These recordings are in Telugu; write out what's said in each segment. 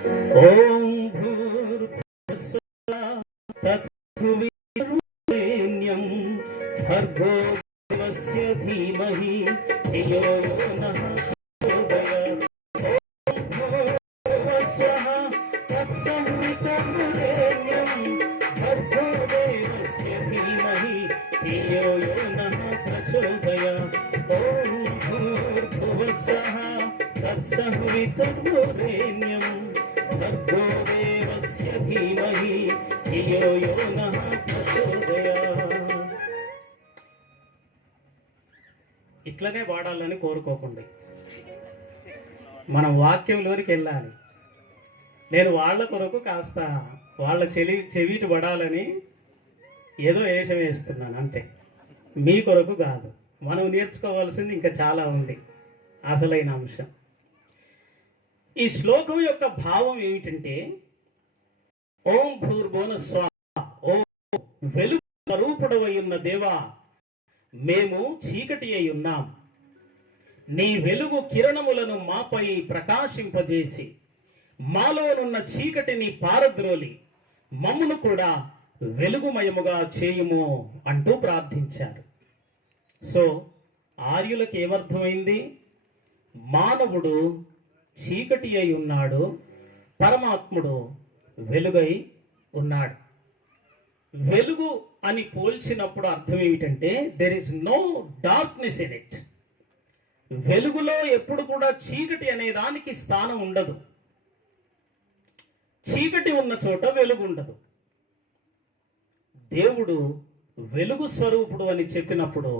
ఓం భూర్భువస్సుః తత్సవితుర్వరేణ్యం భర్గో దేవస్య ధీమహి ధియో యో నః ప్రచోదయాత్. ఓం భూర్భువస్సుః తత్సవితుర్వరేణ్యం భర్గో దేవస్య ధీమహి ధియో యో నః ప్రచోదయాత్. ఓం భూర్భువస్సుః తత్సవితుర్వరేణ్యం భర్గో దేవస్య ధీమహి ధియో యో నః ప్రచోదయాత్. ఇట్లనే వాడాలని కోరుకోకండి. మనం వాక్యంలోనికి వెళ్ళాలి. నేను వాళ్ళ కొరకు కాస్త వాళ్ళ చెవిటి పడాలని ఏదో వేషం వేస్తున్నాను అంతే, మీ కొరకు కాదు. మనం నేర్చుకోవాల్సింది ఇంకా చాలా ఉంది. అసలైన అంశం ఈ శ్లోకం యొక్క భావం ఏమిటంటే, ఓం భూర్భువః స్వాహ, ఓ వెలుగు స్వరూపుడవై ఉన్న దేవా, మేము చీకటి అయి ఉన్నాం. నీ వెలుగు కిరణములను మాపై ప్రకాశింపజేసి మాలోనున్న చీకటిని పారద్రోలి మమ్మును కూడా వెలుగుమయముగా చేయుము అంటూ ప్రార్థించారు. సో ఆర్యులకు ఏమర్థమైంది? మానవుడు చీకటి అయి ఉన్నాడు, పరమాత్ముడు వెలుగై ఉన్నాడు. వెలుగు అని పోల్చినప్పుడు అర్థం ఏమిటంటే, there is no darkness in it. వెలుగులో ఎప్పుడు కూడా చీకటి అనే దానికి స్థానం ఉండదు. చీకటి ఉన్న చోట వెలుగు ఉండదు. దేవుడు వెలుగు స్వరూపుడు అని చెప్పినప్పుడు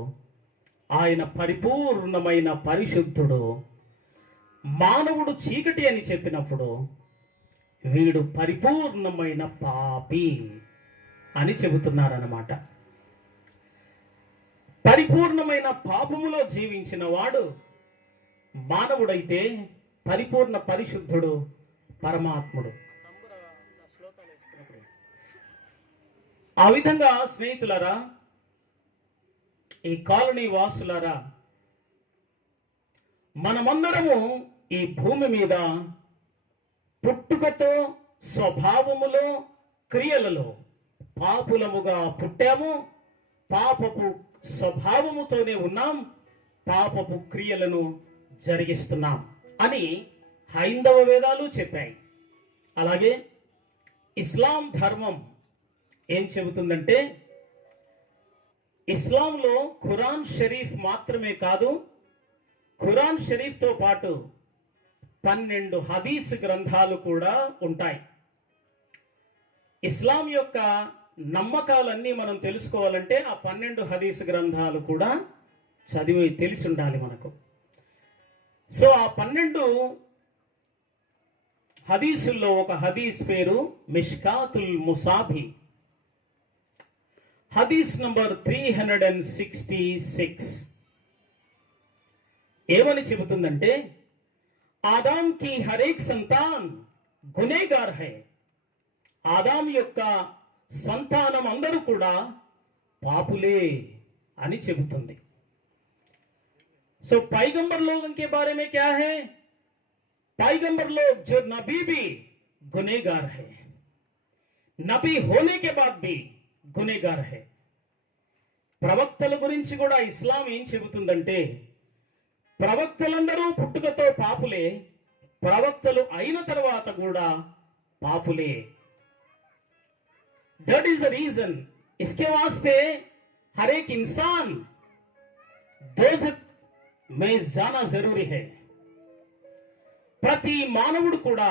ఆయన పరిపూర్ణమైన పరిశుద్ధుడు. మానవుడు చీకటి అని చెప్పినప్పుడు వీడు పరిపూర్ణమైన పాపి అని చెబుతున్నారన్నమాట. పరిపూర్ణమైన పాపములో జీవించిన వాడు మానవుడైతే పరిపూర్ణ పరిశుద్ధుడు పరమాత్ముడు. ఆ విధంగా స్నేహితులారా, ఈ కాలనీ వాసులారా, మనమందరము ఈ భూమి మీద పుట్టుకతో స్వభావములో క్రియలలో పాపులముగా పుట్టాము. పాపపు స్వభావముతోనే ఉన్నాం, పాపపు క్రియలను జరిగిస్తున్నాం అని హైందవ వేదాలు చెప్పాయి. అలాగే ఇస్లాం ధర్మం ఏం చెబుతుందంటే, ఇస్లాంలో ఖురాన్ షరీఫ్ మాత్రమే కాదు, ఖురాన్ షరీఫ్తో పాటు 12 హదీస్ గ్రంథాలు కూడా ఉంటాయి. ఇస్లాం యొక్క నమ్మకాలన్నీ మనం తెలుసుకోవాలంటే ఆ 12 హదీస్ గ్రంథాలు కూడా చదివి తెలిసి ఉండాలి మనకు. సో ఆ 12 హదీసుల్లో ఒక హదీస్ పేరు మిష్కాతుల్ ముసాబి. హదీస్ నంబర్ 366 ఏమని చెబుతుందంటే, ఆదాం కి హరేక్ సంతాన్ గునేగార్ హై. ఆదాం యొక్క సంతానం అందరూ కూడా పాపులే అని చెబుతుంది. సో पैगंबर लोगों के बारे में क्या है? पैगंबर लोग जो नबी भी गुनेगार है, नबी होने के बाद भी గునేగార్ హై. ప్రవక్తల గురించి కూడా ఇస్లాం ఏం చెబుతుందంటే, ప్రవక్తలందరూ పుట్టుకతో పాపులే, ప్రవక్తలు అయిన తర్వాత కూడా పాపులే. That is the reason. इसके वास्ते हर एक इंसान दोज़ख में जाना जरूरी है. ప్రతి మానవుడు కూడా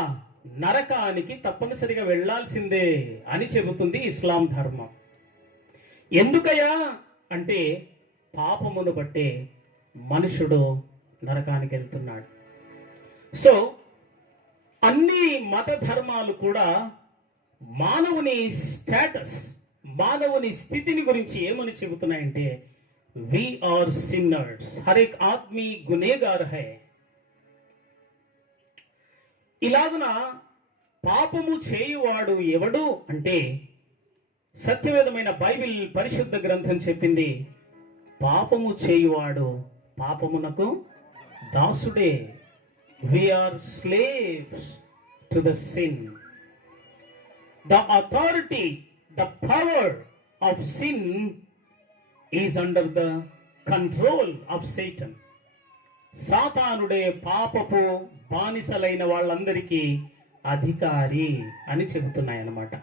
నరకానికి తప్పనిసరిగా వెళ్లాల్సిందే అని చెబుతుంది ఇస్లాం ధర్మం. ఎందుకయ్యా అంటే, పాపమును బట్టే మనుషుడు నరకానికి వెళ్తున్నాడు. సో అన్ని మత ధర్మాలు కూడా మానవుని స్టేటస్, మానవుని స్థితిని గురించి ఏమని చెబుతున్నాయంటే, వి ఆర్ సిన్నర్స్, హర్ ఏక్ ఆద్మీ గునేగార్ హై. ఇలాగున పాపము చేయువాడు ఎవడు అంటే, సత్యవేదమైన బైబిల్ పరిశుద్ధ గ్రంథం చెప్పింది, పాపము చేయువాడు పాపమునకు దాసుడే. We are slaves to the sin. The authority, the power of sin is under the control of Satan. సాతానుడే పాపపు బానిసలైన వాళ్ళందరికీ అధికారి అని చెబుతున్నాయన్నమాట.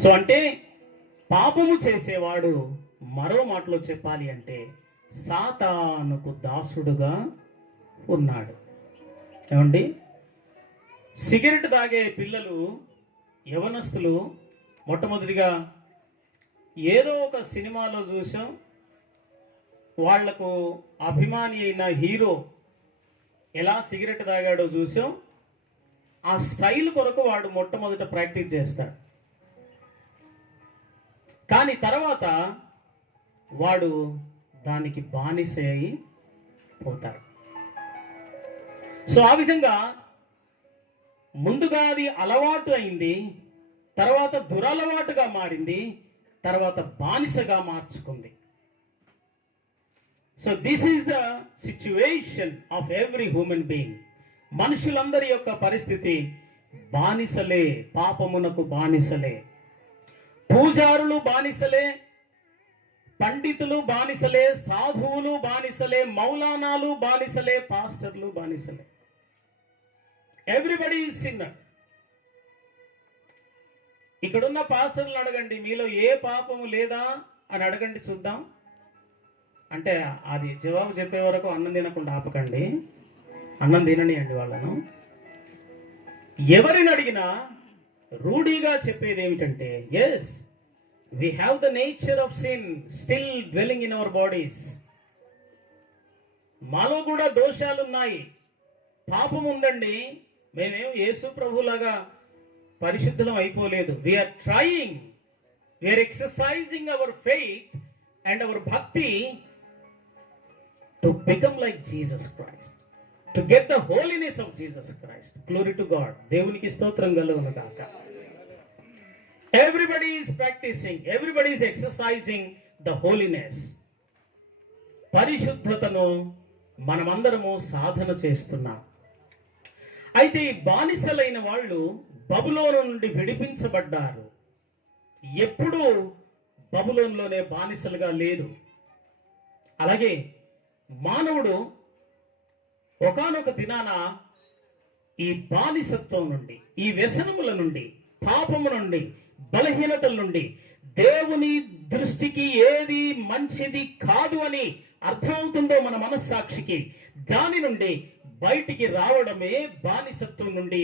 సో అంటే పాపము చేసేవాడు మరో మాటలో చెప్పాలి అంటే సాతానుకు దాసుడుగా ఉన్నాడు. ఏమండి, సిగరెట్ తాగే పిల్లలు, యవనస్తులు మొట్టమొదటిగా ఏదో ఒక సినిమాలో చూసాం, వాళ్లకు అభిమాని అయిన హీరో ఎలా సిగరెట్ తాగాడో చూసాం, ఆ స్టైల్ కొరకు వాడు మొట్టమొదట ప్రాక్టీస్ చేస్తాడు. కానీ తర్వాత వాడు దానికి బానిస అయి పోతాడు. సో ఆ విధంగా ముందుగా అది అలవాటు అయింది, తర్వాత దురలవాటుగా మారింది, తర్వాత బానిసగా మార్చుకుంది. So this is the situation of every human being. మనుషులందరి యొక్క పరిస్థితి బానిసలే, పాపమునకు బానిసలే. పూజారులు బానిసలే, పండితులు బానిసలే, సాధువులు బానిసలే, మౌలానాలు బానిసలే, పాస్టర్లు బానిసలే. Everybody is sinner. ఇక్కడున్న పాస్టర్లను అడగండి, మీలో ఏ పాపము లేదా అని అడగండి చూద్దాం. అంటే అది జవాబు చెప్పే వరకు అన్నం తినకుండా ఆపకండి, అన్నం తిననియండి వాళ్ళను. ఎవరిని అడిగినా రూఢీగా చెప్పేది ఏమిటంటే, yes, we have the nature of sin still dwelling in our bodies. మాలో కూడా దోషాలు ఉన్నాయి, పాపం ఉందండి, మేమేం యేసు ప్రభులాగా పరిశుద్ధం అయిపోలేదు. we are trying, we are exercising our faith and our bhakti to become like Jesus Christ, to get the holiness of Jesus Christ. Glory to God. దేవునికి స్తోత్రం కలుగును గాక. Everybody is practicing, everybody is exercising the holiness. పరిశుద్ధతను మనమందరము సాధన చేస్తున్నాం. అయితే ఈ బానిసలైన వాళ్ళు బబులోను నుండి విడిపించబడ్డారు. ఎప్పుడూ బబులోనులోనే బానిసలుగా లేరు. అలాగే మానవుడు ఒకానొక దినాన ఈ బానిసత్వం నుండి, ఈ వ్యసనముల నుండి, పాపము నుండి, బలహీనతల నుండి, దేవుని దృష్టికి ఏది మంచిది కాదు అని అర్థమవుతుందో మన మనస్సాక్షికి, దాని నుండి బయటికి రావడమే బానిసత్వం నుండి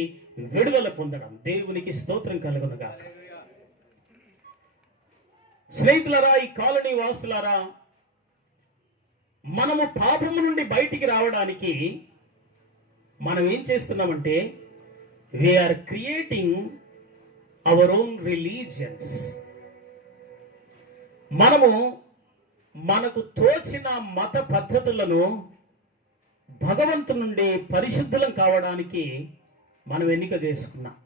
విడుదల పొందడం. దేవునికి స్తోత్రం కలుగునుగా. స్నేహితులారా, ఈ కాలనీ వాసులారా, మనము పాపము నుండి బయటికి రావడానికి మనం ఏం చేస్తున్నామంటే, we are creating our own religions. మనము మనకు తోచిన మత పద్ధతులను భగవంతు నుండి పరిశుద్ధులం కావడానికి మనం ఎన్నిక చేసుకున్నాం.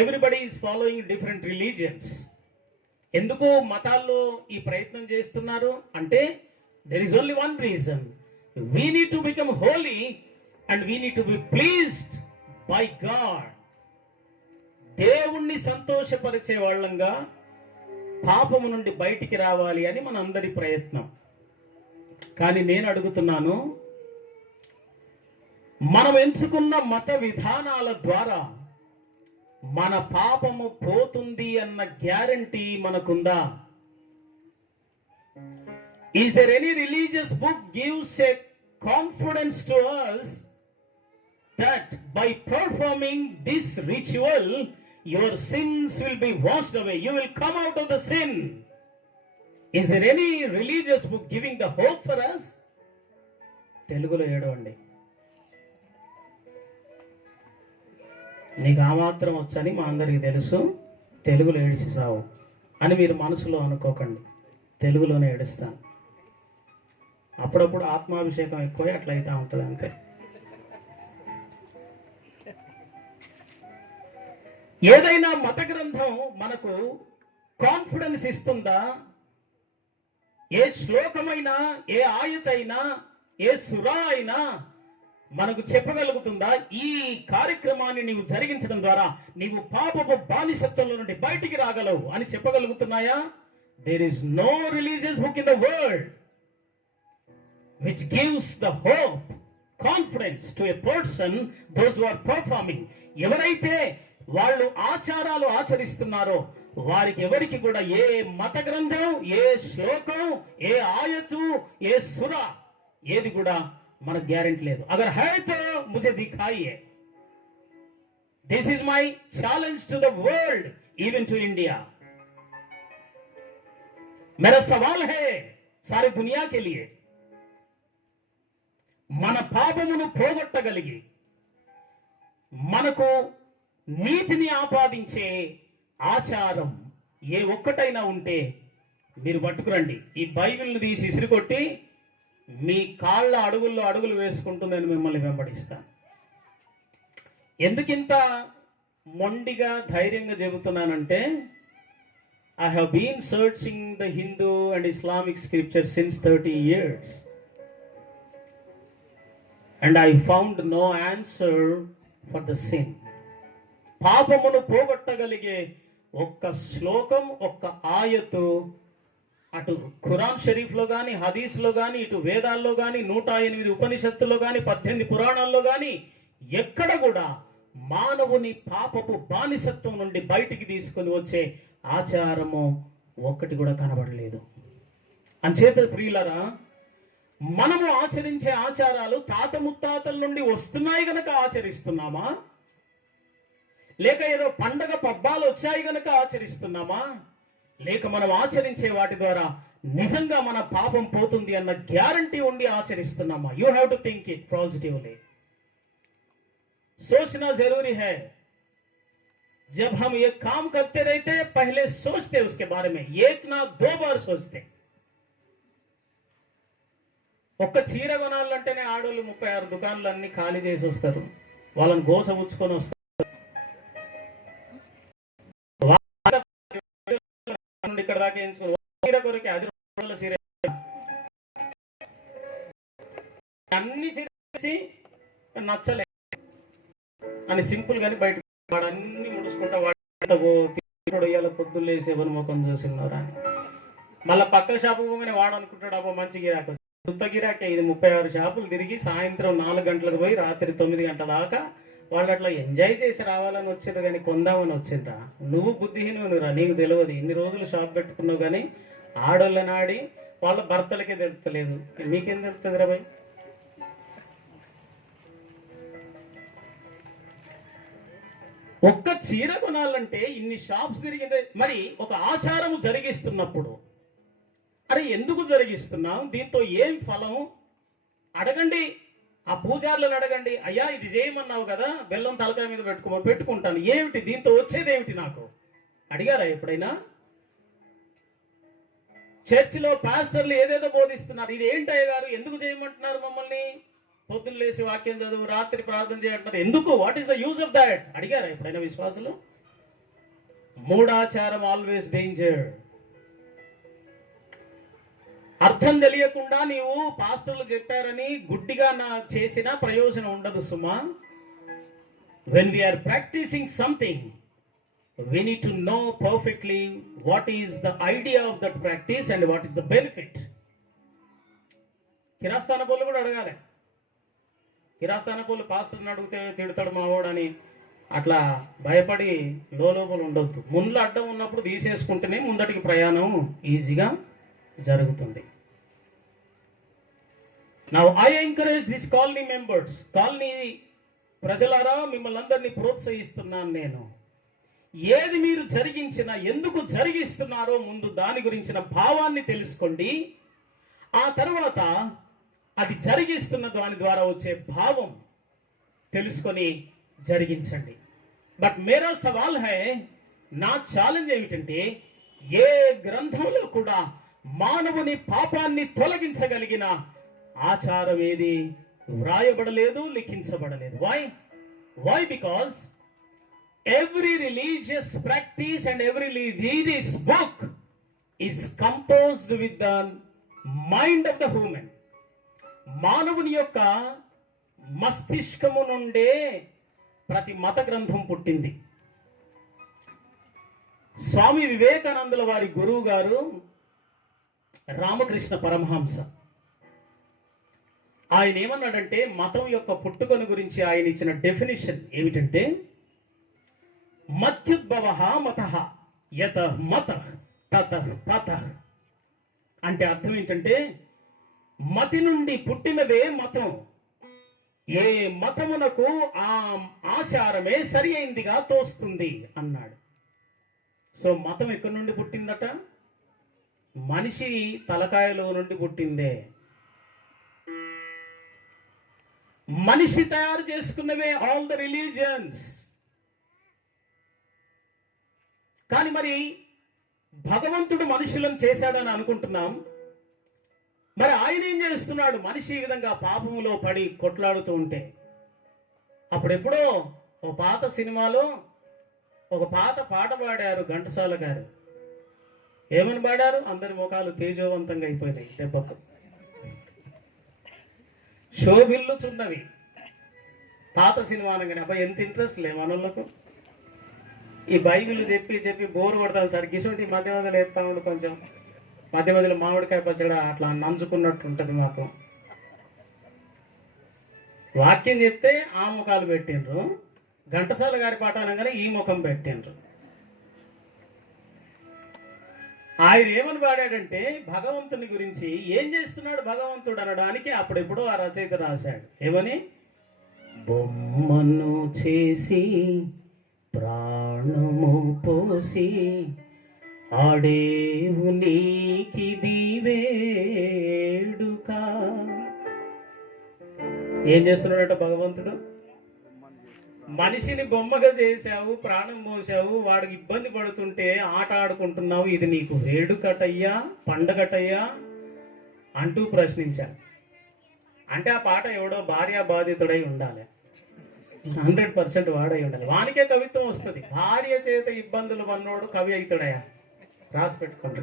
Everybody is following different religions. ఎందుకు మతాల్లో ఈ ప్రయత్నం చేస్తున్నారు అంటే, there is only one reason. We need to become holy and we need to be pleased by God. దేవుణ్ణి సంతోషపరిచే వాళ్ళంగా పాపము నుండి బయటికి రావాలి అని మన అందరి ప్రయత్నం. కానీ నేను అడుగుతున్నాను, మనం ఎంచుకున్న మత విధానాల ద్వారా మన పాపము పోతుంది అన్న guarantee మనకుందా? Is there any religious book gives a confidence to us that by performing this ritual your sins will be washed away, you will come out of the sin? Is there any religious book giving the hope for us? తెలుగులో ఏడవండి. నీకు ఆ మాత్రం వచ్చని మా అందరికీ తెలుసు, తెలుగులో ఏడిసి సావు అని మీరు మనసులో అనుకోకండి, తెలుగులోనే ఏడుస్తాను. అప్పుడప్పుడు ఆత్మాభిషేకం ఎక్కువ అట్లయితే ఉంటుంది అంతే. ఏదైనా మత గ్రంథం మనకు కాన్ఫిడెన్స్ ఇస్తుందా? ఏ శ్లోకమైనా, ఏ ఆయతైనా, ఏ సురా అయినా మనకు చెప్పగలుగుతుందా ఈ కార్యక్రమాన్ని నీవు జరిగించడం ద్వారా నీవు పాపపు బానిసత్వంలో నుండి బయటికి రాగలవు అని చెప్పగలుగుతున్నాయా? There is no religious book in the world which gives the hope, confidence to a person, those who are performing. ఎవరైతే వాళ్ళు ఆచారాలు ఆచరిస్తున్నారో వారికి ఎవరికి కూడా ఏ మత గ్రంథం, ఏ శ్లోకం, ఏ ఆయతు, ఏ సుర ఏది కూడా మనకు గ్యారెంటీ లేదు. అగర్ హై తో ముझे दिखाइए. This is my challenge to the world, even to India. मेरा सवाल है सारी दुनिया के लिए, మన పాపమును పోగొట్టగలిగి మనకు నీతిని ఆపాదించే ఆచారం ఏ ఒక్కటైనా ఉంటే మీరు పట్టుకురండి. ఈ బైబిల్ని తీసి ఇసిరికొట్టి మీ కాళ్ళ అడుగుల్లో అడుగులు వేసుకుంటూ నేను మిమ్మల్ని వెంబడిస్తాను. ఎందుకింత మొండిగా ధైర్యంగా చెబుతున్నానంటే, I have been searching the Hindu and Islamic scripture since 30 years. And I found no answer for the sin. పాపమును పోగొట్టగలిగే ఒక్క శ్లోకం, ఒక్క ఆయతు అటు ఖురాన్ షరీఫ్లో కానీ, హదీస్లో కానీ, ఇటు వేదాల్లో కానీ, 108 ఉపనిషత్తుల్లో కానీ, 18 పురాణాల్లో కానీ ఎక్కడ కూడా మానవుని పాపపు బానిసత్వం నుండి బయటికి తీసుకొని వచ్చే ఆచారము ఒక్కటి కూడా కనబడలేదు. అంచేత ప్రియులరా, మనము ఆచరించే ఆచారాలు తాత ముత్తాతల నుండి వస్తున్నాయి గనక ఆచరిస్తున్నామా, లేక ఏదో పండగ పబ్బాలు వచ్చాయి గనక ఆచరిస్తున్నామా, లేక మనం ఆచరించే వాటి ద్వారా నిజంగా మన పాపం పోతుంది అన్న గ్యారంటీ ఉండి ఆచరిస్తున్నామా? You have to think it positively. सोचना जरूरी है. जब हम ये काम करते रहते पहले सोचते उसके बारे में, एक ना 2 बार सोचते. ఒక్క చీర కొనాలంటేనే ఆడోళ్ళు 36 దుకాణాలు అన్ని ఖాళీ చేసి వస్తారు. వాళ్ళని గోస ఉచ్చుకొని వస్తారు. ఇక్కడ దాకా ఎంచుకొని చీర కొరకే 10 రూపాయల చీర అన్ని చీరేసి నచ్చలే అని సింపుల్ గాని బయట వాడు అన్ని ముడుచుకుంటా వాడు పొద్దులు వేసి ఎవరి ముఖం చూసినారా అని మళ్ళీ పక్క షాపు పోగానే వాడు అనుకుంటాడు అబ్బో మంచి గిరాకు, కొత్త గిరాకే ఇది. 36 షాపులు తిరిగి సాయంత్రం 4 గంటలకు పోయి రాత్రి 9 గంటల దాకా వాళ్ళు అట్లా ఎంజాయ్ చేసి రావాలని వచ్చింది కానీ కొందామని వచ్చిందా? నువ్వు బుద్ధిహీనురా, నీకు తెలియదు. ఇన్ని రోజులు షాప్ పెట్టుకున్నావు కానీ ఆడోళ్ళని ఆడి వాళ్ళ భర్తలకే తెలుస్తలేదు, మీకేం తెలుస్తుంది రా భయ్? ఒక్క చీర కొనాలంటే ఇన్ని షాప్స్ తిరిగింది. మరి ఒక ఆచారము జరిగిస్తున్నప్పుడు అరే ఎందుకు జరిగిస్తున్నాం, దీంతో ఏం ఫలం అడగండి. ఆ పూజారులను అడగండి, అయ్యా ఇది చేయమన్నావు కదా, బెల్లం తలకాయ మీద పెట్టుకుంటాను, ఏమిటి దీంతో వచ్చేదేమిటి నాకు అడిగారా ఎప్పుడైనా? చర్చిలో పాస్టర్లు ఏదేదో బోధిస్తున్నారు, ఇది ఏంటయ్య గారు ఎందుకు చేయమంటున్నారు మమ్మల్ని? పొద్దున్న లేసి వాక్యం చదువు, రాత్రి ప్రార్థన చేయంటున్నారు, ఎందుకు? What is the use of that అడిగారా ఎప్పుడైనా విశ్వాసులు? మూఢాచారం ఆల్వేస్ డేంజర్. అర్థం తెలియకుండా నీవు పాస్టర్లు చెప్పారని గుడ్డిగా చేసిన ప్రయోజనం ఉండదు సుమా. when we are practicing something we need to know perfectly what is the idea of that practice and what is the benefit. కిరాస్తాన పోలు కూడా అడగాలి. కిరాస్తాన పోలు పాస్టర్ని అడిగితే తిడతాడు మావాడని అట్లా భయపడి లోపల ఉండొద్దు. ముందు అడ్డం ఉన్నప్పుడు తీసేసుకుంటేనే ముందటికి ప్రయాణం ఈజీగా జరుగుతుంది. Now I encourage this colony members, colony ప్రజలారా, మిమ్మల్ని అందరినీ ప్రోత్సహిస్తున్నాను నేను. ఏది మీరు జరిగించినా ఎందుకు జరిగిస్తున్నారో ముందు దాని గురించిన భావాన్ని తెలుసుకోండి. ఆ తర్వాత అది జరిగిస్తున్న దాని ద్వారా వచ్చే భావం తెలుసుకొని జరిగించండి. బట్ మేరా సవాల్ హై, నా ఛాలెంజ్ ఏమిటంటే ఏ గ్రంథంలో కూడా మానవుని పాపాన్ని తొలగించగలిగిన ఆచారం ఏది వ్రాయబడలేదు, లిఖించబడలేదు. Why because every religious practice and every religious book is composed with the mind of the human. మానవుని యొక్క మస్తిష్కము నుండే ప్రతి మత గ్రంథం పుట్టింది. స్వామి వివేకానందుల వారి గురువు గారు రామకృష్ణ పరమహంస. ఆయన ఏమన్నాడంటే, మతం యొక్క పుట్టుకను గురించి ఆయన ఇచ్చిన డెఫినిషన్ ఏమిటంటే, మత్యుద్భవ మత యత మత తత పత. అంటే అర్థం ఏంటంటే, మతి నుండి పుట్టినదే మతం, ఏ మతమునకు ఆ ఆచారమే సరి అయిందిగా తోస్తుంది అన్నాడు. సో మతం ఎక్కడి నుండి పుట్టిందట? మనిషి తలకాయలో నుండి పుట్టిందే. మనిషి తయారు చేసుకున్నవే ఆల్ ద రిలీజియన్స్. కానీ మరి భగవంతుడు మనుషులను చేశాడని అనుకుంటున్నాం. మరి ఆయన ఏం చేస్తున్నాడు? మనిషి ఈ విధంగా పాపములో పడి కొట్లాడుతూ ఉంటే, అప్పుడెప్పుడో ఓ పాత సినిమాలో ఒక పాత పాట పాడారు ఘంటసాల గారు. ఏమని పాడారు? అందరి ముఖాలు తేజోవంతంగా అయిపోయినాయి దెబ్బకు, శోభిల్లుచున్నవి. పాత సినిమా అనగానే అబ్బాయి ఎంత ఇంట్రెస్ట్ లే మనోళ్ళకు. ఈ బైబిల్ చెప్పి చెప్పి బోరు కొడతాను సార్. గిసుంటి మధ్య మధ్యలో ఎత్తా ఉండు, కొంచెం మధ్య మధ్యలో మామిడికాయ పచ్చడి అట్లా నంచుకున్నట్టు ఉంటుంది మాకు. వాక్యం చెప్తే ఆ ముఖాలు పెట్టిండ్రు, ఘంటసాల గారి పాట అనగానే ఈ ముఖం పెట్టిండ్రు. ఆయన ఏమని పాడాడంటే, భగవంతుని గురించి ఏం చేస్తున్నాడు భగవంతుడు అనడానికి అప్పుడెప్పుడో ఆ రచయిత రాశాడు. ఏమని? బొమ్మను చేసి ప్రాణము పోసి ఆడేవు నీకిది వేడుక. ఏం చేస్తున్నాడట భగవంతుడు? మనిషిని బొమ్మగా చేశావు, ప్రాణం పోసావు, వాడికి ఇబ్బంది పడుతుంటే ఆట ఆడుకుంటున్నావు, ఇది నీకు వేడుకటయ్యా, పండగటయ్యా అంటూ ప్రశ్నించాడు. అంటే ఆ పాట ఎవడో భార్య బాధితుడై ఉండాలి, 100% వాడై ఉండాలి. వానికే కవిత్వం వస్తుంది. భార్య చేత ఇబ్బందులు పన్నోడు కవి అవుతాడయా, రాసి పెట్టుకోండి.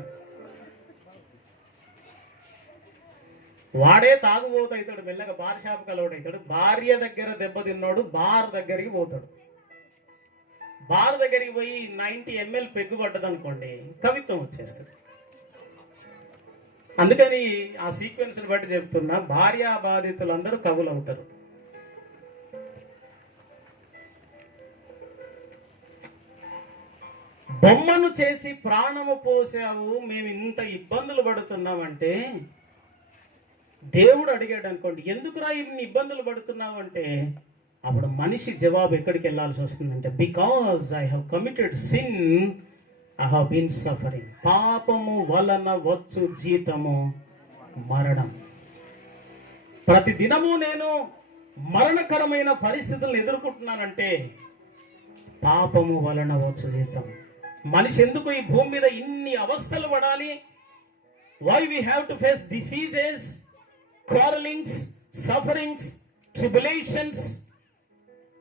వాడే తాగుబోతు అవుతాడు, మెల్లగా బార్ షాప్ కలవడు అవుతాడు. భార్య దగ్గర దెబ్బతిన్నాడు, బార్ దగ్గరికి పోతాడు. బార్ దగ్గరికి పోయి 90 ml పెగ్గు పడ్డది అనుకోండి, కవిత్వం వచ్చేస్తుంది. అందుకని ఆ సీక్వెన్స్ని బట్టి చెప్తున్నా, భార్య బాధితులందరూ కవులు అవుతారు. బొమ్మను చేసి ప్రాణము పోసావు, మేము ఇంత ఇబ్బందులు పడుతున్నామంటే, దేవుడు అడిగాడు అనుకోండి, ఎందుకురా ఇన్ని ఇబ్బందులు పడుతున్నావు అంటే, అప్పుడు మనిషి జవాబు ఎక్కడికి వెళ్ళాల్సి వస్తుందంటే, because I have committed sin I have been suffering. పాపము వలన వచ్చు జీతము మరణం. ప్రతి దినము నేను మరణకరమైన పరిస్థితులను ఎదుర్కొంటున్నానంటే పాపము వలన వచ్చు జీతం. మనిషి ఎందుకు ఈ భూమి మీద ఇన్ని అవస్థలు పడాలి? Why we have to face diseases, quarrelings, sufferings, tribulations?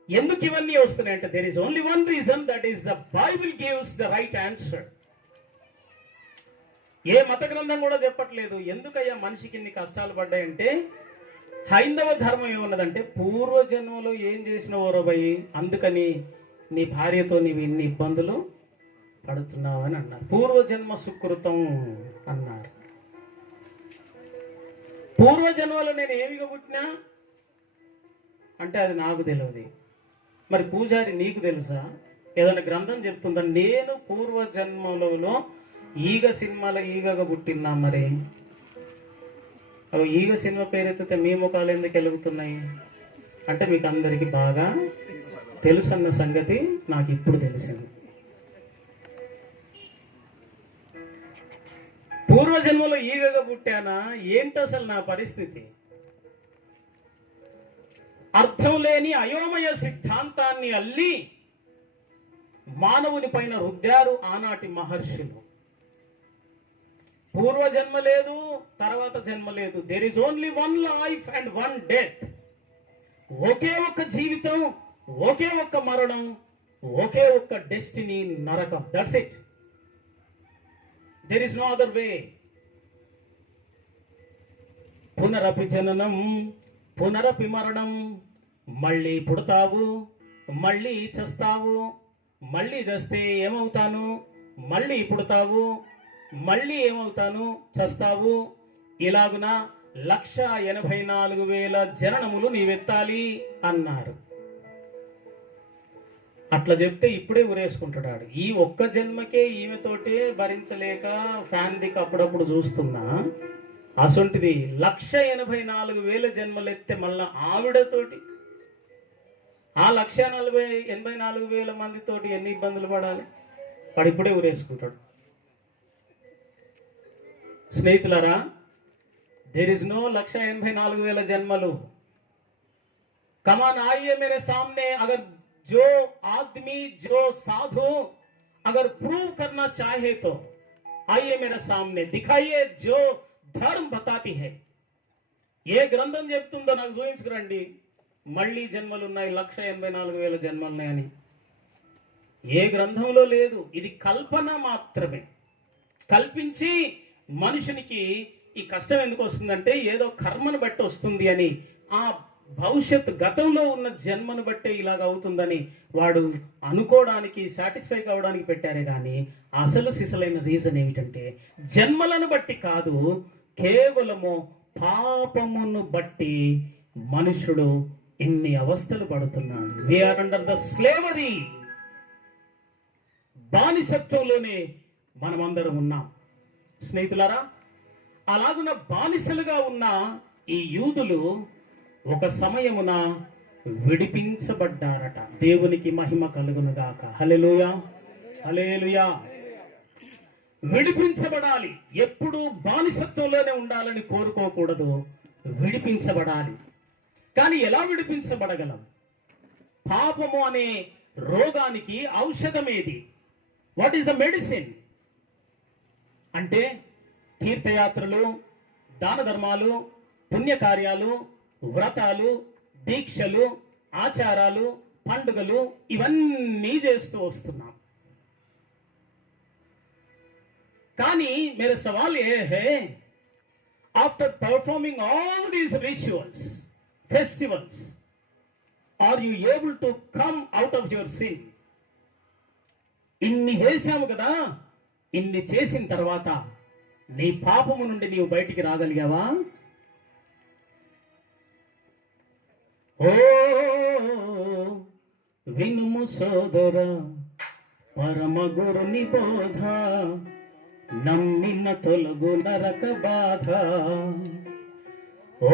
ఎందుకు ఇవన్నీ వస్తున్నాయంటే, there is only one reason, that is the Bible gives the right answer. ఏ మత గ్రంథం కూడా చెప్పట్లేదు ఎందుకయ్యా మనిషికి ఇన్ని కష్టాలు పడ్డాయంటే. హైందవ ధర్మం ఏమన్నదంటే, పూర్వజన్మలో ఏం చేసినవో రోబయ్యి, అందుకని నీ భార్యతో నీవు ఇన్ని ఇబ్బందులు పడుతున్నావు అని అన్నారు. పూర్వజన్మ సుకృతం అన్నారు. పూర్వజన్మలో నేను ఏమిగా పుట్టినా అంటే అది నాకు తెలియదు. మరి పూజారి నీకు తెలుసా? ఏదైనా గ్రంథం చెప్తుందా నేను పూర్వజన్మలలో ఈగ సినిమాలో ఈగగా పుట్టినా? మరి ఈగ సినిమా పేరెత్తితే మీ ముఖాలు ఎందుకు వెలుగుతున్నాయి అంటే, మీకు అందరికీ బాగా తెలుసు అన్న సంగతి నాకు ఇప్పుడు తెలిసింది. పూర్వజన్మలో ఈగగా పుట్టానా ఏంటి అసలు నా పరిస్థితి? అర్థం లేని అయోమయ సిద్ధాంతాన్ని అల్లి మానవుని పైన రుద్దారు ఆనాటి మహర్షులు. పూర్వజన్మ లేదు, తర్వాత జన్మ లేదు. There is only one life and one death. ఒకే ఒక్క జీవితం, ఒకే ఒక్క మరణం, ఒకే ఒక్క డెస్టినీ, నరకం. That's it. There is no other way. పునరపి జననం పునరపి మరణం మళ్ళీ పుడతావు, మళ్ళీ చస్తావు, మళ్ళీ చస్తే ఏమవుతాను, మళ్ళీ పుడతావు, మళ్ళీ ఏమవుతాను, చస్తావు, ఇలాగున 1,84,000 జననములు నీవెత్తాలి అన్నారు. అట్లా చెప్తే ఇప్పుడే ఉరేసుకుంటున్నాడు. ఈ ఒక్క జన్మకే ఈమెతోటే భరించలేక ఫ్యాన్ దిక్కు అప్పుడప్పుడు చూస్తున్నా, అసొంటిది 1,84,000 జన్మలెత్తే మళ్ళా ఆవిడతోటి ఆ 1,84,000 మందితోటి ఎన్ని ఇబ్బందులు పడాలి? వాడు ఇప్పుడే ఉరేసుకుంటాడు. స్నేహితులారా, देर इज नो 1,84,000 जन्मलु. कमान आइए मेरे सामने. अगर जो आदमी, जो साधु अगर प्रूव करना चाहे तो आइए मेरे सामने, दिखाइए जो धर्म बताती है. ఏ గ్రంథం చెప్తుందో నాకు చూపించుకురండి. మళ్ళీ జన్మలు ఉన్నాయి, 1,84,000 జన్మలు ఉన్నాయని ఏ గ్రంథంలో లేదు. ఇది కల్పన మాత్రమే. కల్పించి మనుషునికి ఈ కష్టం ఎందుకు వస్తుందంటే ఏదో కర్మను బట్టి వస్తుంది అని, ఆ భవిష్యత్తు గతంలో ఉన్న జన్మను బట్టే ఇలాగ అవుతుందని వాడు అనుకోవడానికి, సాటిస్ఫై కావడానికి పెట్టారే కానీ అసలు సిసలైన రీజన్ ఏమిటంటే జన్మలను బట్టి కాదు, కేవలము పాపమును బట్టి మనుషుడు ఇన్ని అవస్థలు పడుతున్నాడు. We are under the slavery. బానిసత్వంలోనే మనమందరం ఉన్నాం. స్నేహితులారా, అలాగున బానిసలుగా ఉన్న ఈ యూదులు ఒక సమయమున విడిపించబడ్డారట. దేవునికి మహిమ కలుగునుగాక. హల్లెలూయా, హల్లెలూయా. విడిపించబడాలి. ఎప్పుడు బానిసత్వంలోనే ఉండాలని కోరుకోకూడదు, విడిపించబడాలి. కానీ ఎలా విడిపించబడగలం? పాపము అనే రోగానికి ఔషధం ఏది? What is the medicine? అంటే తీర్థయాత్రలు, దాన ధర్మాలు, పుణ్యకార్యాలు, వ్రతాలు, దీక్షలు, ఆచారాలు, పండుగలు ఇవన్నీ చేస్తూ వస్తున్నాం. కానీ मेरा सवाल ये है, after performing all these rituals, festivals, are you able to come out of your sin? ఇన్ని చేశాము కదా, ఇన్ని చేసిన తర్వాత నీ పాపము నుండి నీవు బయటికి రాగలిగావా? ఓ వినుము సోదరా, పరమ గురుని బోధ, నమ్మిన తొలగు నరక బాధ. ఓ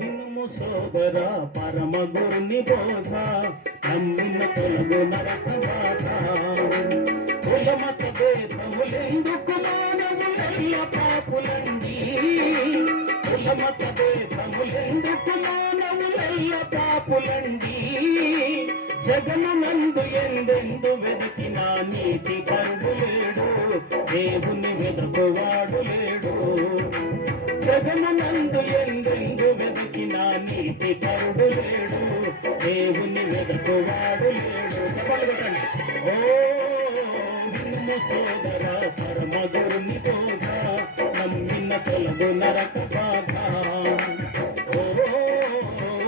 వినుము సోదరా, పరమ గురుని బోధ, నమ్మిన తొలగు నరక బాధ. కులమత భేదములెందుకు మానవులెల్ల పాపులండి, కులమత భేదములెందుకు మానవులెల్ల పాపులండి. జగమునందు ఎందెందు వెతికిన నీతి పరుడు లేడు, దేవుని వెతుకువాడు లేడు. జగమునందు ఎందెందు వెతికిన నీతి పరుడు లేడు, దేవుని వెతుకువాడు లేడు. చెప్పాలి కొట్టండి. ఓ వినుము సోదరా, పరమ గురుని బోధ, నమ్మిన తొలగు నరక బాధ. ఓ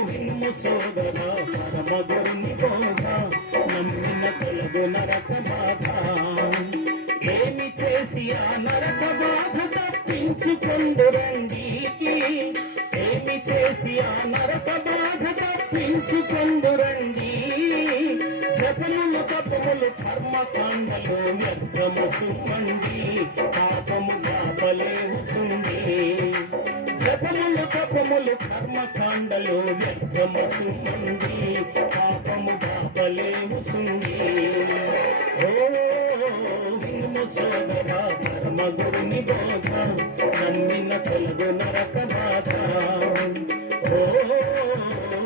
వినుము సోదరా, పరమ గురుని బోధ, నమ్మిన తొలగు నరక బాధ. ఏమి చేసి ఆ నరక బాధ తప్పించుకొందురండి, ఏమి చేసి ఆ నరక బాధ తప్పించుకొందురండి. జపములు తపములు కర్మకాండలు వ్యర్థము సుమండి, పాపము పాపలేవు సుండి. జపములు తపములు కర్మకాండలు వ్యర్థము సుమండి, పాపము పాపలేవు సుండి. ఓ వినుము సోదరా, పరమ గురుని బోధ, నమ్మిన తొలగు నరక బాధ. ఓ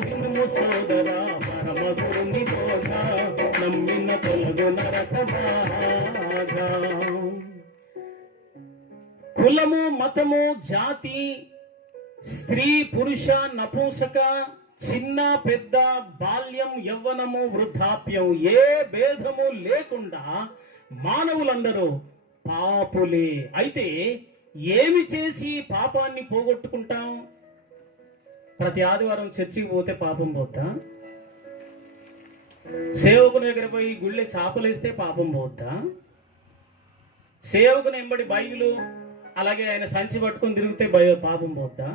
వినుము సోదరా, పరమ గురుని బోధ, నమ్మిన తొలగు నరక బాధ. కులము, మతము, జాతి, స్త్రీ, పురుష, నపుంసక, చిన్న పెద్ద, బాల్యం, యవ్వనము, వృద్ధాప్యం, ఏ భేదము లేకుండా మానవులందరూ పాపులే. అయితే ఏమి చేసి పాపాన్ని పోగొట్టుకుంటాం? ప్రతి ఆదివారం చర్చికి పోతే పాపం పోద్దా? సేవకుని దగ్గర పోయి గుళ్ళె చాపలేస్తే పాపం పోద్దా? సేవకుని ఎంబడి బైబిలు అలాగే ఆయన సంచి పట్టుకొని తిరిగితే పాపం పోద్దా?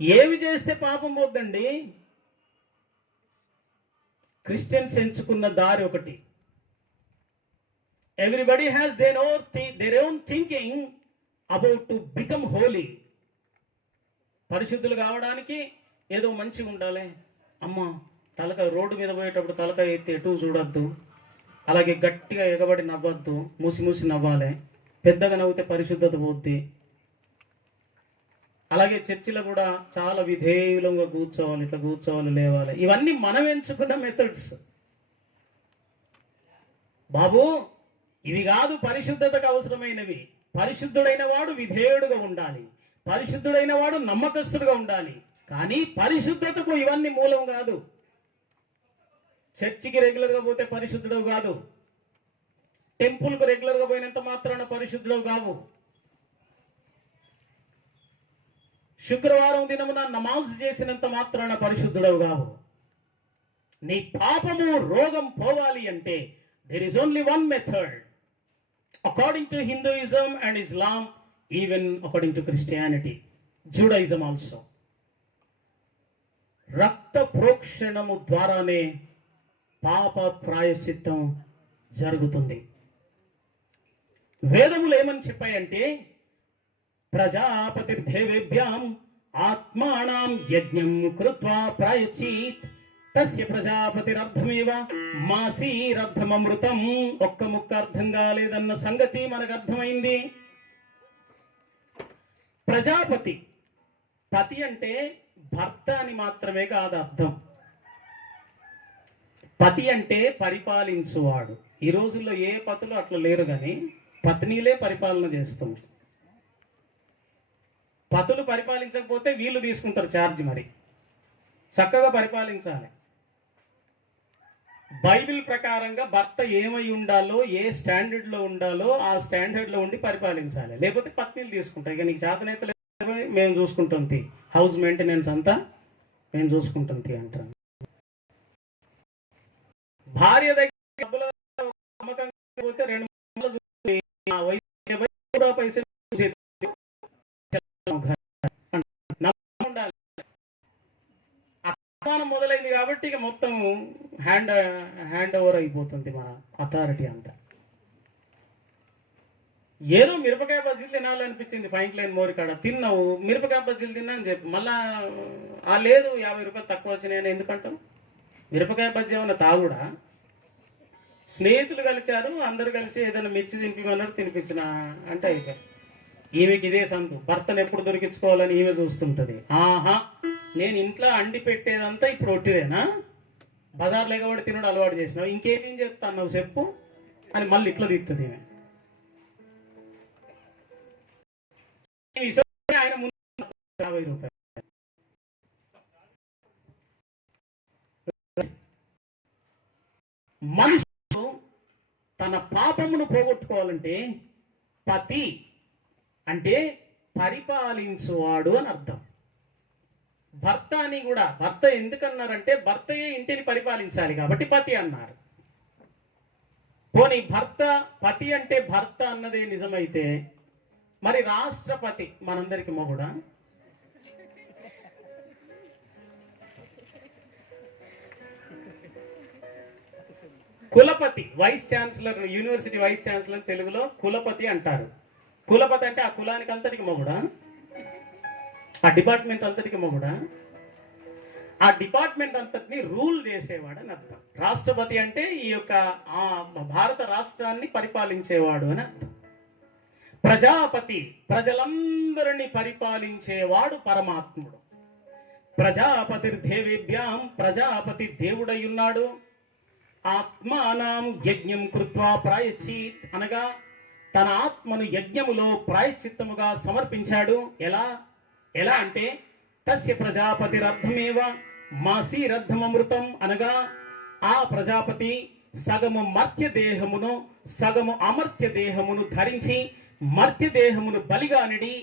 ఏమి చేస్తే పాపం పోద్దండి? క్రిస్టియన్స్ ఎంచుకున్న దారి ఒకటి. Everybody has their own thinking about to become holy. పరిశుద్ధులు కావడానికి ఏదో మంచిగా ఉండాలి. అమ్మ తలకాయ రోడ్డు మీద పోయేటప్పుడు తలకాయ ఎత్తి ఎటు చూడొద్దు, అలాగే గట్టిగా ఎగబడి నవ్వద్దు, మూసి మూసి నవ్వాలి, పెద్దగా నవ్వుతే పరిశుద్ధత పోద్ది. అలాగే చర్చిలో కూడా చాలా విధేయులంగా కూర్చోవాలి, ఇట్లా కూర్చోవాలి, లేవాలి. ఇవన్నీ మనం ఎంచుకున్న మెథడ్స్. బాబు ఇవి కాదు పరిశుద్ధతకు అవసరమైనవి. పరిశుద్ధుడైన వాడు విధేయుడుగా ఉండాలి, పరిశుద్ధుడైన వాడు నమ్మకస్తుడుగా ఉండాలి. కానీ పరిశుద్ధతకు ఇవన్నీ మూలం కాదు. చర్చికి రెగ్యులర్గా పోతే పరిశుద్ధుడు కాదు, టెంపుల్కు రెగ్యులర్గా పోయినంత మాత్రాన పరిశుద్ధుడు కావు, శుక్రవారం దినమున నమాజ్ చేసినంత మాత్రాన పరిశుద్ధుడవు కావు. నీ పాపము రోగం పోవాలి అంటే there is only one method according to Hinduism and Islam, even according to Christianity, Judaism also. రక్త ప్రోక్షణము ద్వారానే పాప ప్రాయశ్చిత్తం జరుగుతుంది. వేదములు ఏమని చెప్పాయంటే ప్రజాపతిర్దేవేభ్యాం ఆత్మానాం యజ్ఞం కృత్వా ప్రాయశ్చిత్ తస్య ప్రజాపతిరర్థమేవ మాసీరర్థమమృతం. ఒక్క ముక్క అర్థం కాలేదన్న సంగతి మనకు అర్థమైంది. ప్రజాపతి, పతి అంటే భర్త అని మాత్రమే కాదు అర్థం. పతి అంటే పరిపాలించువాడు. ఈ రోజుల్లో ఏ పతులు అట్లా లేరు, కానీ పత్నీలే పరిపాలన చేస్తారు. పతులు పరిపాలించకపోతే వీళ్ళు తీసుకుంటారు ఛార్జ్. మరి చక్కగా పరిపాలించాలి. బైబిల్ ప్రకారంగా భర్త ఏమై ఉండాలో, ఏ స్టాండర్డ్లో ఉండాలో ఆ స్టాండర్డ్లో ఉండి పరిపాలించాలి. లేకపోతే పత్నీలు తీసుకుంటాయి. ఇక నీకు చేతనైతే మేము చూసుకుంటాం తీ, హౌస్ మెయింటెనెన్స్ అంతా మేము చూసుకుంటాం తీ అంటారు. భార్య దగ్గర పోతే 2 పైసలు మొదలైంది కాబట్టి ఇక మొత్తం హ్యాండ్ ఓవర్ అయిపోతుంది మన అథారిటీ అంతా. ఏదో మిరపకాయ బజ్జీలు తినాలనిపించింది, ఫైన్ లైన్ మోరి కాడ తిన్నావు, మిరపకాయ బజ్జీలు తిన్నా అని చెప్పి మళ్ళా లేదు 50 రూపాయలు తక్కువ వచ్చినాయని ఎందుకంటావు? మిరపకాయ బజ్జీ ఏమన్నా తాగుడా? స్నేహితులు కలిచారు, అందరు కలిసి ఏదైనా మిర్చి తినిపించమన్నాడు, తినిపించిన అంటే అయిపోయి. ఈమెకి ఇదే సంతు, భర్తను ఎప్పుడు దొరికించుకోవాలని ఈమె చూస్తుంటది. ఆహా, నేను ఇంట్లో అండి పెట్టేదంతా ఇప్పుడు ఒట్టిదేనా? బజార్లో ఎగబడి తినడం అలవాటు చేసినావు, ఇంకేమేం చేస్తాను నువ్వు చెప్పు అని మళ్ళీ ఇట్లా తీస్తుంది ఈమె. ఆయన ముందు 50 రూపాయలు. మనుషులు తన పాపమును పోగొట్టుకోవాలంటే పతి అంటే పరిపాలించువాడు అని అర్థం. భర్త అని కూడా, భర్త ఎందుకన్నారంటే భర్తయే ఇంటిని పరిపాలించాలి కాబట్టి పతి అన్నారు. పోనీ భర్త పతి అంటే భర్త అన్నదే నిజమైతే మరి రాష్ట్రపతి మనందరికి మొగుడా? కులపతి, vice chancellor, university vice chancellor తెలుగులో కులపతి అంటారు. కులపతి అంటే ఆ కులానికి అంతటికి మొగుడా? ఆ డిపార్ట్మెంట్ అంతటికి మొగుడా? ఆ డిపార్ట్మెంట్ అంతటిని రూల్ చేసేవాడు అని అర్థం. రాష్ట్రపతి అంటే ఈ యొక్క భారత రాష్ట్రాన్ని పరిపాలించేవాడు అని అర్థం. ప్రజాపతి ప్రజలందరినీ పరిపాలించేవాడు పరమాత్ముడు. ప్రజాపతిర్దేవేభ్యాం, ప్రజాపతి దేవుడై ఉన్నాడు. ఆత్మానాం యజ్ఞం కృత్వా ప్రాయశ్చిత్ అనగా తన ఆత్మను యజ్ఞములో ప్రాయశ్చిత్తముగా సమర్పించాడు. ఎలా అంటే తస్య ప్రజాపతిరర్థమేవ మాసీరర్థమమృతం అనగా ఆ ప్రజాపతి సగము మర్త్య దేహమును సగము అమర్త్య దేహమును ధరించి మర్త్య దేహమును బలిగా నిడి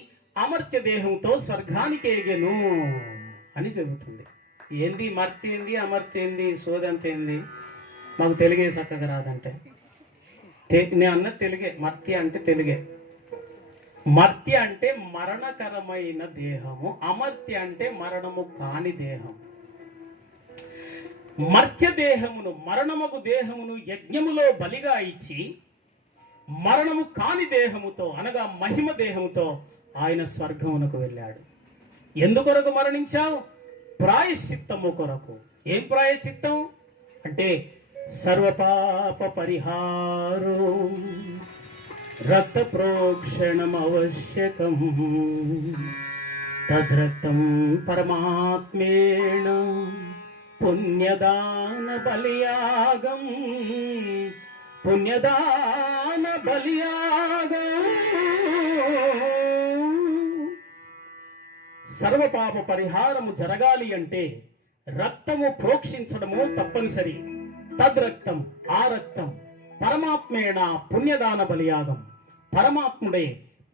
అమర్త్య దేహంతో స్వర్గానికి ఎగెను అని చెబుతుంది. ఏంది మర్త్య ఏంది, అమర్త్య ఏంది, సోదంత ఏంది? మాకు తెలుగే చక్కగా రాదంటే నేను అన్నది తెలుగే. మర్త్య అంటే తెలుగే. మర్త్య అంటే మరణకరమైన దేహము, అమర్త్య అంటే మరణము కాని దేహం. మర్త్య దేహమును, మరణముకు దేహమును యజ్ఞములో బలిగా ఇచ్చి మరణము కాని దేహముతో అనగా మహిమ దేహముతో ఆయన స్వర్గమునకు వెళ్ళాడు. ఎందుకొరకు మరణించావు? ప్రాయశ్చిత్తము కొరకు. ఏం ప్రాయశ్చిత్తం అంటే సర్వపాప పరిహారం రక్త ప్రోక్షణం అవశ్యకం తద్రక్తం పరమాత్మేణ పుణ్యదాన బలియాగం పుణ్యదాన బలియాగం. సర్వపాప పరిహారము జరగాలి అంటే రక్తము ప్రోక్షించడము తప్పనిసరి. తద్రక్తం, ఆ రక్తం పరమాత్మేణ పుణ్యదాన బలియాగం, పరమాత్ముడే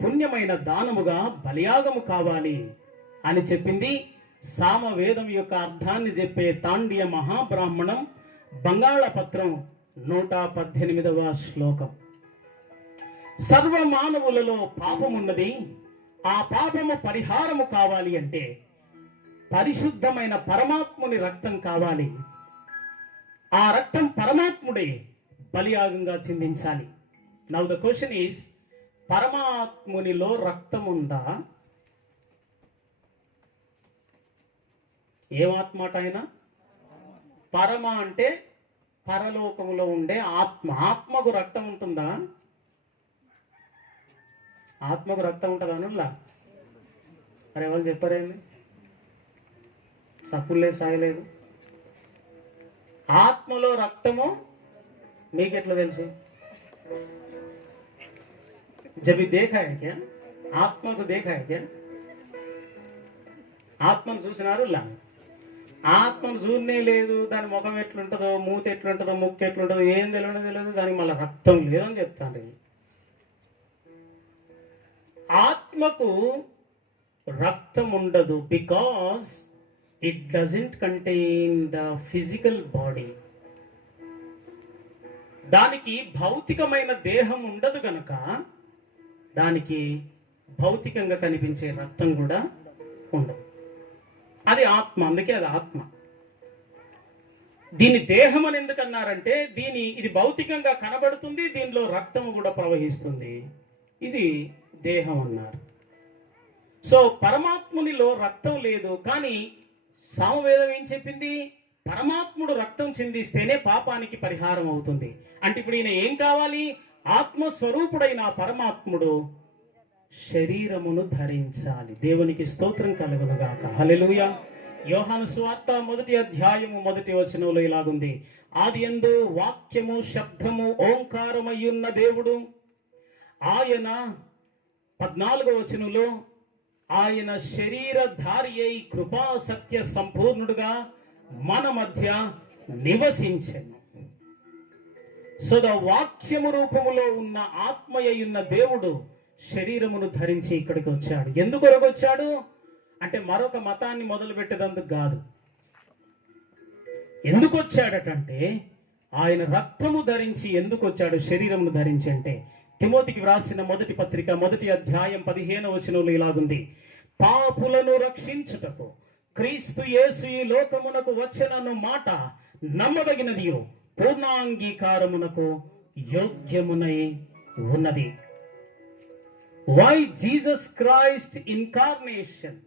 పుణ్యమైన దానముగా బలియాగము కావాలి అని చెప్పింది. సామవేదం యొక్క అర్థాన్ని చెప్పే తాండ్య మహాబ్రాహ్మణం బంగాళపత్రం 118వ శ్లోకం. సర్వ మానవులలో పాపమున్నది. ఆ పాపము పరిహారము కావాలి అంటే పరిశుద్ధమైన పరమాత్ముని రక్తం కావాలి. ఆ రక్తం పరమాత్ముడే బలియాగంగా చిందించాలి. నౌ ద క్వశ్చన్ ఈస్, పరమాత్మునిలో రక్తం ఉందా? ఏమాత్మాట ఆయన? పరమ అంటే పరలోకములో ఉండే ఆత్మ. ఆత్మకు రక్తం ఉంటుందా? ఆత్మకు రక్తం ఉంటుందా? అనుల్లా మరి ఎవరు చెప్పారేంది? సప్పులే సాయలేదు. ఆత్మలో రక్తము మీకెట్లా తెలుసు? జబి देखा है क्या? ఆత్మకు देखा है क्या? ఆత్మను చూసినారు? ఆత్మను చూడనే లేదు. దాని ముఖం ఎట్లుంటుందో, మూతి ఎట్లుంటుందో, ముక్కు ఎట్లుంటుందో ఏం తెలియదు. దానికి మళ్ళీ రక్తం లేదని చెప్తాను. ఆత్మకు రక్తం ఉండదు because it doesn't contain the physical body. దానికి భౌతికమైన దేహం ఉండదు గనక దానికి భౌతికంగా కనిపించే రక్తం కూడా ఉండదు. అది ఆత్మ, అందుకే అది ఆత్మ. దీని దేహం అని ఎందుకు అన్నారంటే ఇది భౌతికంగా కనబడుతుంది, దీనిలో రక్తం కూడా ప్రవహిస్తుంది, ఇది దేహం అన్నారు. సో పరమాత్మునిలో రక్తం లేదు. కానీ సామవేదం ఏం చెప్పింది? పరమాత్ముడు రక్తం చిందిస్తేనే పాపానికి పరిహారం అవుతుంది. అంటే ఇప్పుడు ఈయన ఏం కావాలి? ఆత్మస్వరూపుడైన పరమాత్ముడు శరీరమును ధరించాలి. దేవునికి స్తోత్రం కలుగునుగాక. హల్లెలూయా. యోహాను సువార్త 1వ అధ్యాయము 1వ వచనంలో ఇలాగుంది, ఆదియందు వాక్యము శబ్దము ఓంకారమయ్యున్న దేవుడు, ఆయన 14వ వచనంలో ఆయన శరీరధారి అయి కృపా సత్య సంపూర్ణుడుగా మన మధ్య నివసించెను. సో ద వాక్యము రూపములో ఉన్న ఆత్మయ్యున్న దేవుడు శరీరమును ధరించి ఇక్కడికి వచ్చాడు. ఎందుకు వచ్చాడు అంటే మరొక మతాన్ని మొదలు పెట్టేందుకు కాదు. ఎందుకు వచ్చాడటంటే ఆయన రక్తము ధరించి ఎందుకు వచ్చాడు? శరీరమును ధరించి అంటే తిమోతికి వ్రాసిన మొదటి పత్రిక 1వ అధ్యాయం 15వ వచనంలో ఇలాగుంది, పాపులను రక్షించుటకు క్రీస్తు యేసు ఈ లోకమునకు వచ్చెనను మాట నమ్మదగినదియో పూర్ణాంగీకారమునకు యోగ్యమునై ఉన్నది. వై జీసస్ క్రైస్ట్ ఇన్కార్నేషన్,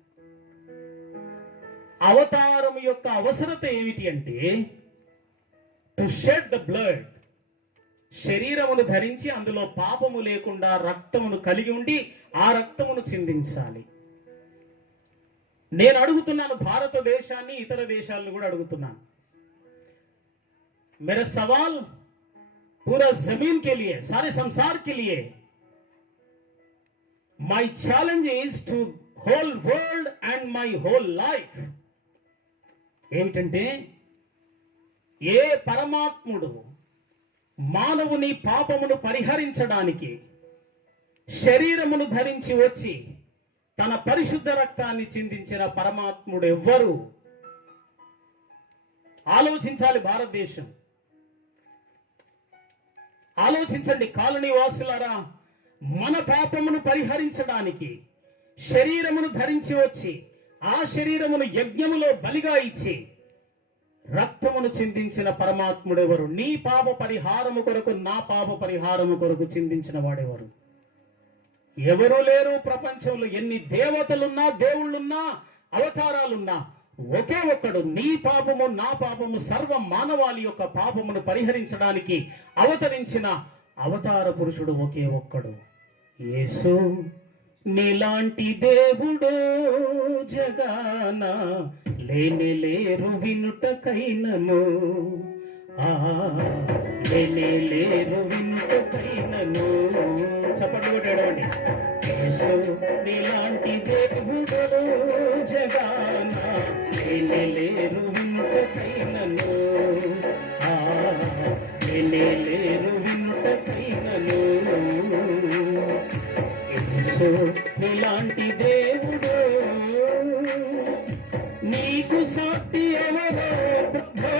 అవతారము యొక్క అవసరత ఏమిటి అంటే టు షెడ్ ద బ్లడ్, శరీరమును ధరించి అందులో పాపము లేకుండా రక్తమును కలిగి ఉండి ఆ రక్తమును చిందించాలి. నేను అడుగుతున్నాను భారతదేశాన్ని, ఇతర దేశాలను కూడా అడుగుతున్నాను. मेरा सवाल पूरा जमीन के लिए, सारे संसार के लिए, my challenge is to whole world and my whole life. ఏమిటంటే ఏ పరమాత్ముడు మానవుని పాపమును పరిహరించడానికి శరీరమును ధరించి వచ్చి తన పరిశుద్ధ రక్తాన్ని చిందించిన పరమాత్ముడు ఎవ్వరు? ఆలోచించాలి భారతదేశం. ఆలోచించండి కాలనీ వాసులారా. మన పాపమును పరిహరించడానికి శరీరమును ధరించి వచ్చి ఆ శరీరమును యజ్ఞములో బలిగా ఇచ్చి రక్తమును చిందించిన పరమాత్ముడెవరు? నీ పాప పరిహారము కొరకు, నా పాప పరిహారము కొరకు చిందించిన వాడెవరు? ఎవరు లేరు ప్రపంచంలో. ఎన్ని దేవతలున్నా, దేవుళ్ళున్నా, అవతారాలున్నా ఒకే ఒక్కడు. నీ పాపము, నా పాపము, సర్వ మానవాళి యొక్క పాపమును పరిహరించడానికి అవతరించిన అవతార పురుషుడు ఒకే ఒక్కడు, యేసు. నీలాంటి దేవుడు జగాన లేని లేరు వినుటకైనను, లేని లేరు వినుటకైనను. చప్పట్లు కొట్టేడండి. యేసు నీలాంటి దేవుడు జగాన లేని లేరు వినుటకైనను, లేని లేరు వినుటకైనను. యేసు నీలాంటి దేవుడు, నీకు సాటి ఎవరో ప్రభో?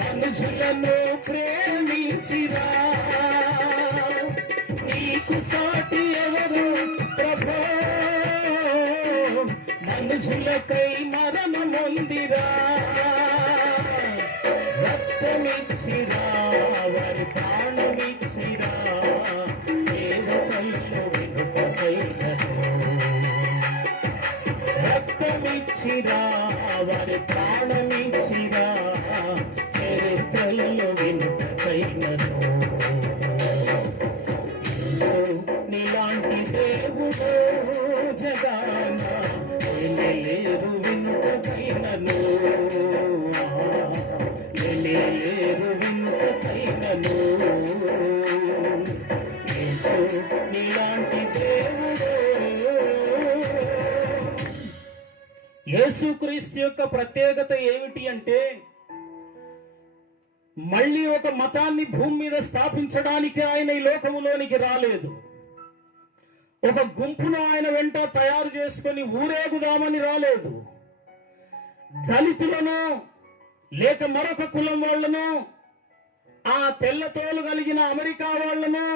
మనుషులను ప్రేమించిరా, నీకు సాటి ఎవరో ప్రభో? మనుషులకై మరణమొందిరా, రక్తమిచ్చిరా, వారి ప్రాణమిచ్చిరా, దేవతల్లో వినుటకైనను. రక్తమిచ్చిరా, వారి ప్రాణమిచ్చిరా, చరిత్రలలో వినుటకైనను. యేసు నీలాంటి దేవుడు జగాన లేరు వినుటకైనను, లేరు వినుటకైనను. యేసు నీలాంటి దేవుడు. యేసుక్రీస్తు యొక్క ప్రత్యేకత ఏమిటి అంటే, మళ్ళీ ఒక మతాన్ని భూమి మీద స్థాపించడానికి ఆయన ఈ లోకములోనికి రాలేదు. ఒక గుంపును ఆయన వెంట తయారు చేసుకొని ఊరేగుదామని రాలేదు. దళితులను లేక మరొక కులం వాళ్లను, ఆ తెల్లతోలు కలిగిన అమెరికా వాళ్లను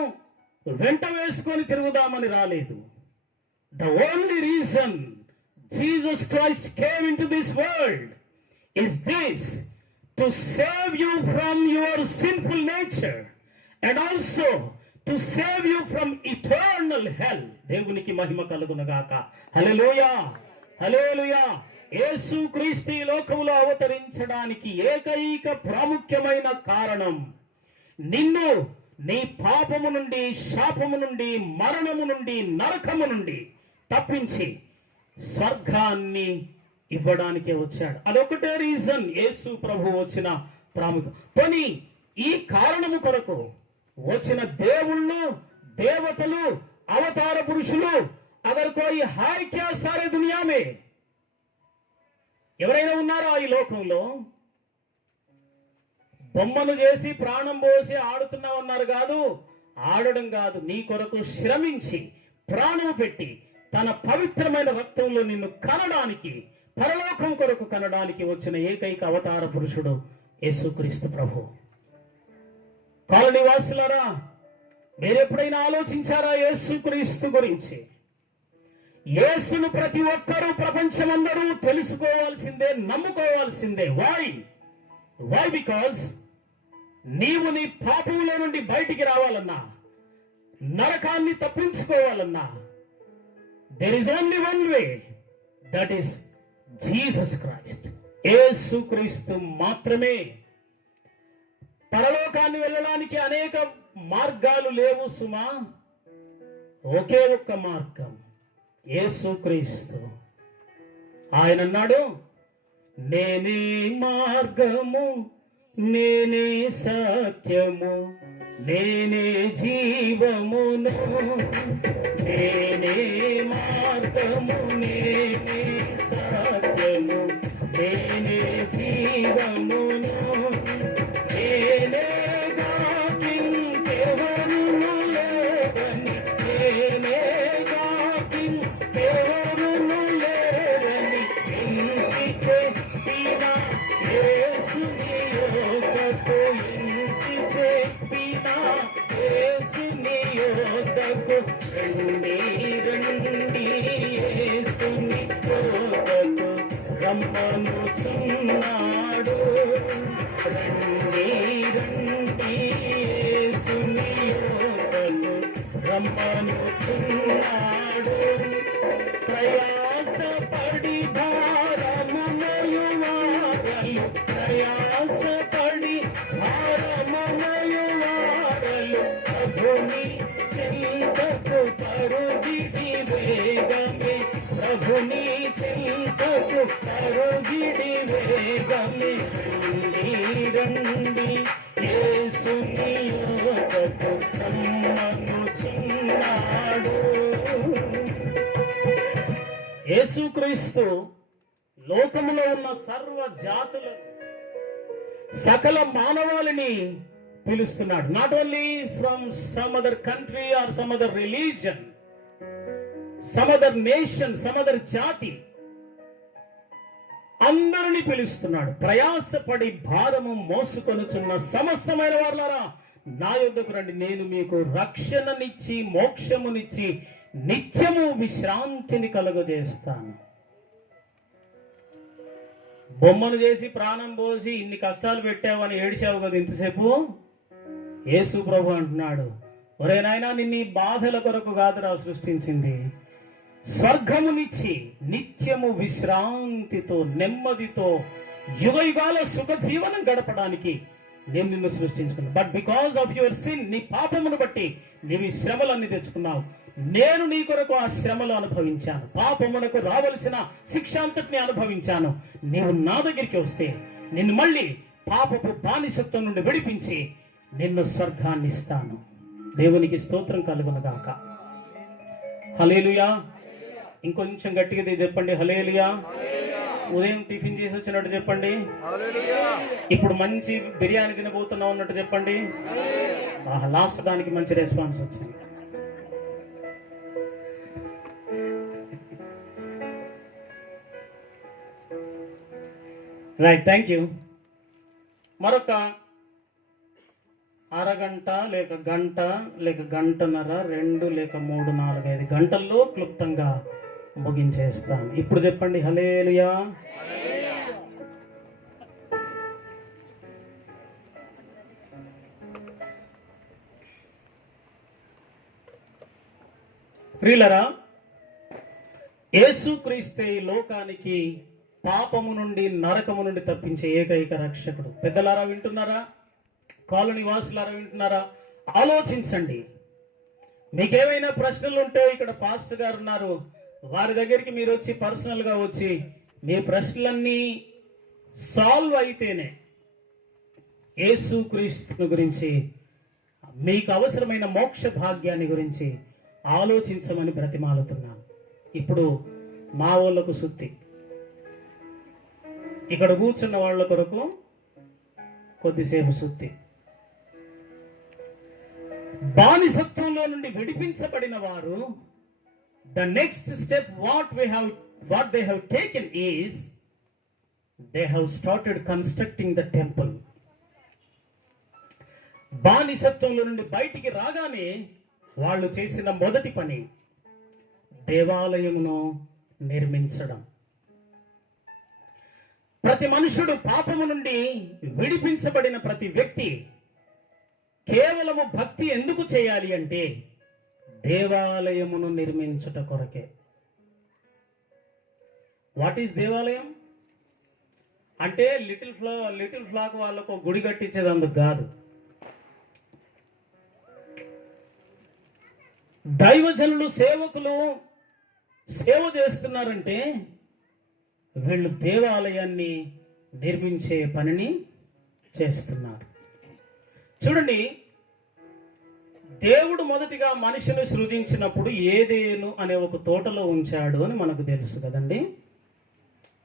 వెంట వేసుకొని తిరుగుదామని రాలేదు. The only reason Jesus Christ came into this world is this: to save you from your sinful nature and also to save you from eternal hell. దేవునికి మహిమ కలుగునుగాక. హల్లెలూయా, హల్లెలూయా. యేసుక్రీస్తు ఈ లోకములో అవతరించడానికి ఏకైక ప్రాముఖ్యమైన కారణం, నిన్ను నీ పాపము నుండి, శాపము నుండి, మరణము నుండి, నరకము నుండి తప్పించి స్వర్గాన్ని ఇవ్వడానికే వచ్చాడు. అదొకటే రీజన్ యేసు ప్రభు వచ్చిన ప్రాముఖ్యం. పోనీ ఈ కారణము కొరకు వచ్చిన దేవుళ్ళు, దేవతలు, అవతార పురుషులు అగర్ కోయి హాయ్ క్యా సారే దునియా మే ఎవరైనా ఉన్నారా ఈ లోకంలో? బొమ్మను చేసి ప్రాణం పోసి ఆడుతున్నావు అన్నారు కాదు, ఆడడం కాదు, నీ కొరకు శ్రమించి ప్రాణం పెట్టి తన పవిత్రమైన రక్తంలో నిన్ను కనడానికి, పరలోకం కొరకు కనడానికి వచ్చిన ఏకైక అవతార పురుషుడు యేసుక్రీస్తు ప్రభు. కాలనీ వాసులారా, మీరెప్పుడైనా ఆలోచించారా యేసుక్రీస్తు గురించి? యేసును ప్రతి ఒక్కరూ, ప్రపంచమందరూ తెలుసుకోవాల్సిందే, నమ్ముకోవాల్సిందే. వై బికాజ్ నీవు నీ పాపంలో నుండి బయటికి రావాలన్నా, నరకాన్ని తప్పించుకోవాలన్నా, there is only one way, that is Jesus Christ. యేసుక్రీస్తు మాత్రమే. పరలోకాన్ని వెళ్ళడానికి అనేక మార్గాలు లేవు సుమా, ఒకే ఒక్క మార్గం, యేసుక్రీస్తు. ఆయన అన్నాడు, నేనే మార్గము, నేనే సత్యము, నేనే జీవమును, నేనే మార్గము, నేనే సత్యము, నేనే జీవమును, నేనేగా ఇంకెవరును లేదని, నేనేగా యేసుని యొద్దకు ఎంచి చెప్పిన యేసుని యొద్దకు రండి రండి యేసుని యొద్దకు రమ్మనుచున్నాడు. రండి రండి యేసుని యొద్దకు రమ్మనుచున్నాడు. ప్రయాసపడి భారము మోయువారలు, ప్రయాసపడి భారము మోయువారలు ప్రభుని చింతకు పరుగిడి వేగమే, ప్రభుని చింతకు పరుగిడి వేగమే. రండి రండి యేసుని యొద్దకు రమ్మనుచున్నాడు. యేసుక్రీస్తు లోకములో ఉన్న సర్వ జాతుల సకల మానవాళిని పిలుస్తున్నాడు. Not only from some other country or some other religion, some other nation, some other జాతి, అందరిని పిలుస్తున్నాడు. ప్రయాసపడి భారము మోసుకొనుచున్న సమస్తమైన వారులారా నా యొద్దకు రండి, నేను మీకు రక్షణనిచ్చి మోక్షమునిచ్చి నిత్యము విశ్రాంతిని కలుగజేస్తాను. బొమ్మను చేసి ప్రాణం పోసి ఇన్ని కష్టాలు పెట్టావని ఏడిచావు కదా ఇంతసేపు. యేసు ప్రభు అంటున్నాడు, ఒరే నాయనా, నిన్ను ఈ బాధల కొరకు కాదురా సృష్టించింది, స్వర్గమునిచ్చి నిత్యము విశ్రాంతితో నెమ్మదితో యుగయుగాల సుఖ జీవనం గడపడానికి నేను నిన్ను సృష్టించుకున్నాను. But because of your sin, నీ పాపమును బట్టి నీవు ఈ శ్రమలన్నీ తెచ్చుకున్నావు. నేను నీ కొరకు ఆ శ్రమలు అనుభవించాను, పాపమునకు రావలసిన శిక్ష అంతటిని అనుభవించాను. నీవు నా దగ్గరికి వస్తే నిన్ను మళ్ళీ పాపపు బానిసత్వం నుండి విడిపించి నిన్ను స్వర్గాన్ని ఇస్తాను. దేవునికి స్తోత్రం కలుగునుగాక. హల్లెలూయా. ఇంకొంచెం గట్టిగా చెప్పండి, హల్లెలూయా. ఉదయం టిఫిన్ చేసి వచ్చినట్టు చెప్పండి, ఇప్పుడు మంచి బిర్యానీ తినబోతున్నావు అన్నట్టు చెప్పండి. లాస్ట్ దానికి మంచి రెస్పాన్స్ వచ్చింది. Right, thank you. మరొక అరగంట లేక గంట లేక గంటన్నర, 2 లేక 3, 4, 5 గంటల్లో క్లుప్తంగా ముగించేస్తాను. ఇప్పుడు చెప్పండి, హల్లెలూయా. ప్రియులరా, యేసుక్రీస్తే లోకానికి పాపము నుండి నరకము నుండి తప్పించే ఏకైక రక్షకుడు. పెద్దలారా వింటున్నారా? కాలనీ వాసులారా వింటున్నారా? ఆలోచించండి. మీకేమైనా ప్రశ్నలు ఉంటే ఇక్కడ పాస్టర్ గారు ఉన్నారు, వారి దగ్గరికి మీరు వచ్చి పర్సనల్గా వచ్చి మీ ప్రశ్నలన్నీ సాల్వ్ అయితేనే యేసుక్రీస్తుని గురించి, మీకు అవసరమైన మోక్ష భాగ్యాన్ని గురించి ఆలోచించమని బ్రతిమాలుతున్నాను. ఇప్పుడు మా వాళ్ళకు సుత్తి, ఇక్కడ కూర్చున్న వాళ్ళ కొరకు కొద్దిసేపు సుత్తి. బానిసత్వంలో నుండి విడిపించబడిన వారు, the next step what they have taken is they have started constructing the temple. బానిసత్వంలో నుండి బయటికి రాగానే వాళ్ళు చేసిన మొదటి పని దేవాలయమును నిర్మించడం. ప్రతి మనుషుడు, పాపము నుండి విడిపించబడిన ప్రతి వ్యక్తి కేవలము భక్తి ఎందుకు చేయాలి అంటే దేవాలయమును నిర్మించుట కొరకే. వాట్ ఈస్ దేవాలయం అంటే లిటిల్ ఫ్లాక్ వాళ్ళకు గుడి కట్టించేదందుకు కాదు. దైవజనులు, సేవకులు సేవ చేస్తున్నారంటే వీళ్ళు దేవాలయాన్ని నిర్మించే పనిని చేస్తున్నారు. చూడండి, దేవుడు మొదటిగా మనిషిని సృజించినప్పుడు ఏదేను అనే ఒక తోటలో ఉంచాడు అని మనకు తెలుసు కదండి.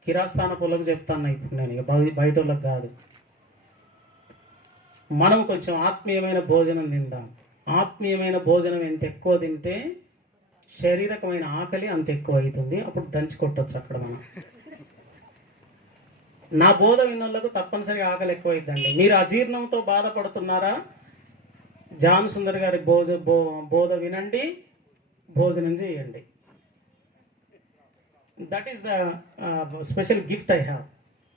కిరాస్థాన పొలకు చెప్తాను ఇప్పుడు నేను, ఇక బయట వాళ్ళకి కాదు. మనం కొంచెం ఆత్మీయమైన భోజనం తిందాం. ఆత్మీయమైన భోజనం ఎంత ఎక్కువ తింటే శారీరకమైన ఆకలి అంత ఎక్కువ అవుతుంది. అప్పుడు దంచి కొట్టచ్చు అక్కడ మనం. నా బోధ విన్నోళ్ళకు తప్పనిసరిగా ఆకలి ఎక్కువైద్దండి. మీరు అజీర్ణంతో బాధపడుతున్నారా? జాన్ సుందర్ గారి బోధ వినండి, భోజనం చేయండి. That is the special gift I have.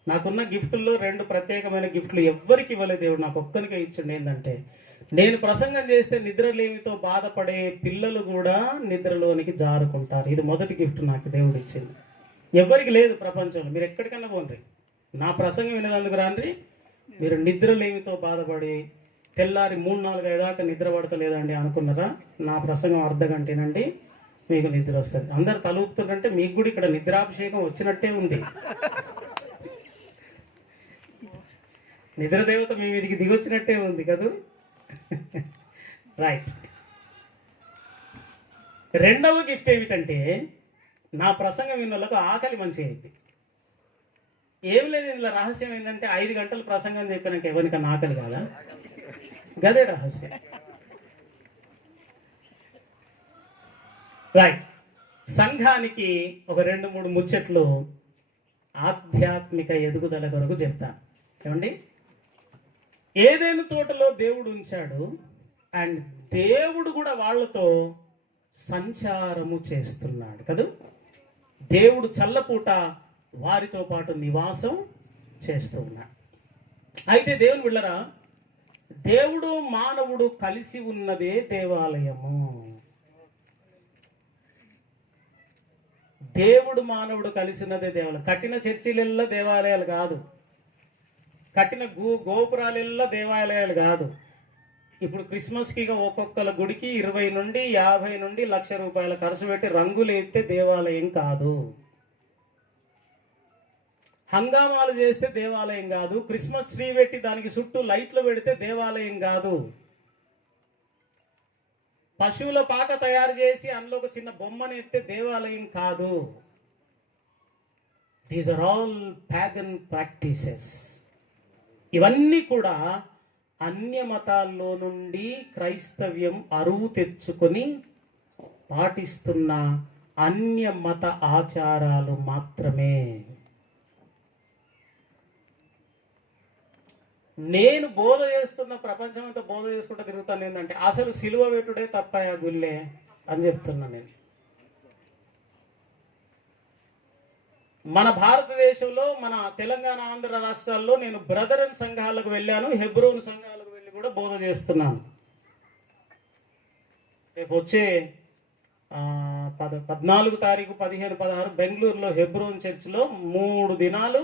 నాకున్న గిఫ్టుల్లో 2 ప్రత్యేకమైన గిఫ్ట్లు ఎవ్వరికి ఇవ్వలేదు దేవుడు, నాకు ఒక్కరికే ఇచ్చిండు. ఏంటంటే, నేను ప్రసంగం చేస్తే నిద్రలేమితో బాధపడే పిల్లలు కూడా నిద్రలోనికి జారుకుంటారు. ఇది మొదటి గిఫ్ట్ నాకు దేవుడు ఇచ్చింది. ఎవరికి లేదు ప్రపంచంలో. మీరు ఎక్కడికన్నా పోండి, నా ప్రసంగం వినేందుకు రాండి. మీరు నిద్రలేమితో బాధపడి తెల్లారి 3, 4, 5 దాకా నిద్ర పడతలేదండి అనుకున్నారా? నా ప్రసంగం అర్ధగంట వినండి, మీకు నిద్ర వస్తుంది. అందరు తలూపుతుంటే మీకు కూడా ఇక్కడ నిద్రాభిషేకం వచ్చినట్టే ఉంది. నిద్రదేవత మీ మీదికి దిగొచ్చినట్టే ఉంది కదా. రైట్. రెండవ గిఫ్ట్ ఏమిటంటే, నా ప్రసంగం విన్నోళ్ళకు ఆకలి మంచి అయింది. ఏం లేదు, ఇందులో రహస్యం ఏంటంటే 5 గంటలు ప్రసంగం చెప్పినాక ఎవరికన్నా ఆకలి కాదా? గదే రహస్యం. రైట్. సంఘానికి ఒక 2-3 ముచ్చట్లు ఆధ్యాత్మిక ఎదుగుదల కొరకు చెప్తాను. ఏమండి, ఏదైనా తోటలో దేవుడు ఉంచాడు, అండ్ దేవుడు కూడా వాళ్ళతో సంచారము చేస్తున్నాడు కదా. దేవుడు చల్లపూట వారితో పాటు నివాసం చేస్తూ ఉన్నాడు. అయితే దేవుని బిడ్డలారా, దేవుడు మానవుడు కలిసి ఉన్నదే దేవాలయము. దేవుడు మానవుడు కలిసినదే దేవాలయం. కట్టిన చర్చిలెల్లా దేవాలయాలు కాదు, కట్టిన గోపురాలెల్లా దేవాలయాలు కాదు. ఇప్పుడు క్రిస్మస్కి ఒక్కొక్కల గుడికి 20 నుండి 50 నుండి 1,00,000 రూపాయల ఖర్చు పెట్టి రంగులు ఎత్తే దేవాలయం కాదు. హంగామాలు చేస్తే దేవాలయం కాదు. క్రిస్మస్ ట్రీ పెట్టి దానికి చుట్టూ లైట్లు పెడితే దేవాలయం కాదు. పశువుల పాక తయారు చేసి అందులో ఒక చిన్న బొమ్మను ఎత్తే దేవాలయం కాదు. These are all pagan practices. ఇవన్నీ కూడా అన్య మతాల్లో నుండి క్రైస్తవ్యం అరువు తెచ్చుకొని పాటిస్తున్న అన్య మత ఆచారాలు మాత్రమే. నేను బోధ చేస్తున్న ప్రపంచం అంతా బోధ చేసుకుంటూ తిరుగుతాను. ఏంటంటే, అసలు సిలువ పెట్టుడే తప్పయా గుళ్ళే అని చెప్తున్నా నేను. మన భారతదేశంలో, మన తెలంగాణ, ఆంధ్ర రాష్ట్రాల్లో నేను బ్రదరన్ సంఘాలకు వెళ్ళాను, హెబ్రోన్ సంఘాలకు వెళ్ళి కూడా బోధ చేస్తున్నాను. రేపు వచ్చే 14 తారీఖు, 15, 16 బెంగళూరులో హెబ్రోన్ చర్చిలో 3 దినాలు,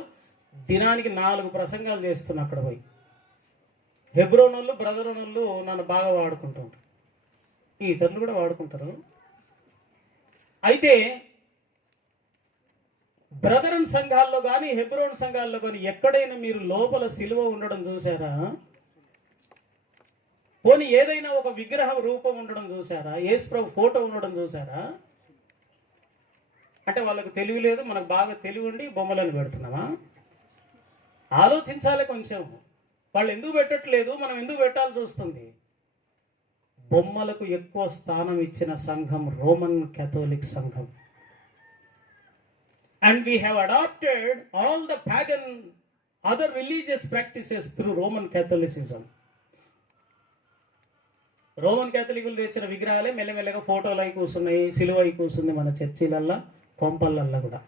దినానికి 4 ప్రసంగాలు చేస్తున్నా. అక్కడ పోయి హెబ్రోన్ వాళ్ళు, బ్రదరన్ వాళ్ళు నన్ను బాగా వాడుకుంటుంటారు, ఈ ఇతరులు కూడా వాడుకుంటారు. అయితే బ్రదరన్ సంఘాల్లో కానీ హెబ్రోన్ సంఘాల్లో కానీ ఎక్కడైనా మీరు లోపల సిలువ ఉండడం చూసారా? పోనీ ఏదైనా ఒక విగ్రహం రూపం ఉండడం చూసారా? యేసుప్రభు ఫోటో ఉండడం చూసారా? అంటే వాళ్ళకు తెలివి లేదు, మనకు బాగా తెలివి ఉండి బొమ్మలను పెడుతున్నామా? ఆలోచించాలి కొంచెం. వాళ్ళు ఎందుకు పెట్టట్లేదు, మనం ఎందుకు పెట్టాల్సి వస్తుంది? బొమ్మలకు ఎక్కువ స్థానం ఇచ్చిన సంఘం రోమన్ కేథోలిక్ సంఘం. And we have adopted all the pagan other religious practices through Roman Catholicism. Roman క్యాథలికులు తెచ్చిన విగ్రహాలే మెల్లమెల్లగా ఫోటోలు అయి కూర్చున్నాయి, సిలువ అయి కూర్చుంది మన చర్చిలల్లా, కొంపలల్లా కూడా.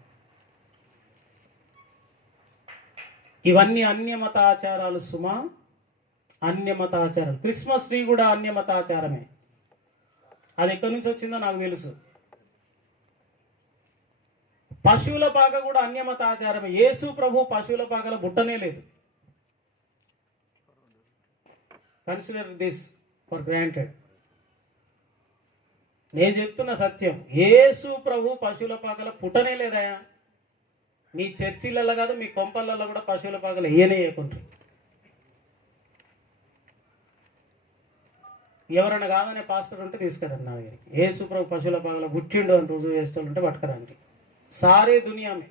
ఇవన్నీ అన్యమత ఆచారాలు సుమా, అన్యమత ఆచారాలు. క్రిస్మస్ ట్రీ కూడా అన్యమత ఆచారమే. అది ఎక్కడి నుంచి వచ్చిందో నాకు తెలుసు. పశువుల పాక కూడా అన్యమత ఆచారమే. యేసు ప్రభు పశువుల పాకల బుట్టనే లేదు. Consider this for granted. నేను చెప్తున్న సత్యం. యేసు ప్రభు పశువుల పాకల పుట్టనే లేదయా. మీ చర్చిలలో కాదు, మీ కొంపలలో కూడా పశువుల పాకలు వేయకుంటారు. ఎవరైనా కాదనే పాస్టర్ ఉంటే తీసుకురండి నా దగ్గరికి. యేసు ప్రభు పశువుల పాకల పుట్టిండు అని రుజువు చేస్తుంటే పట్టుకరండి. సారే దునియా మే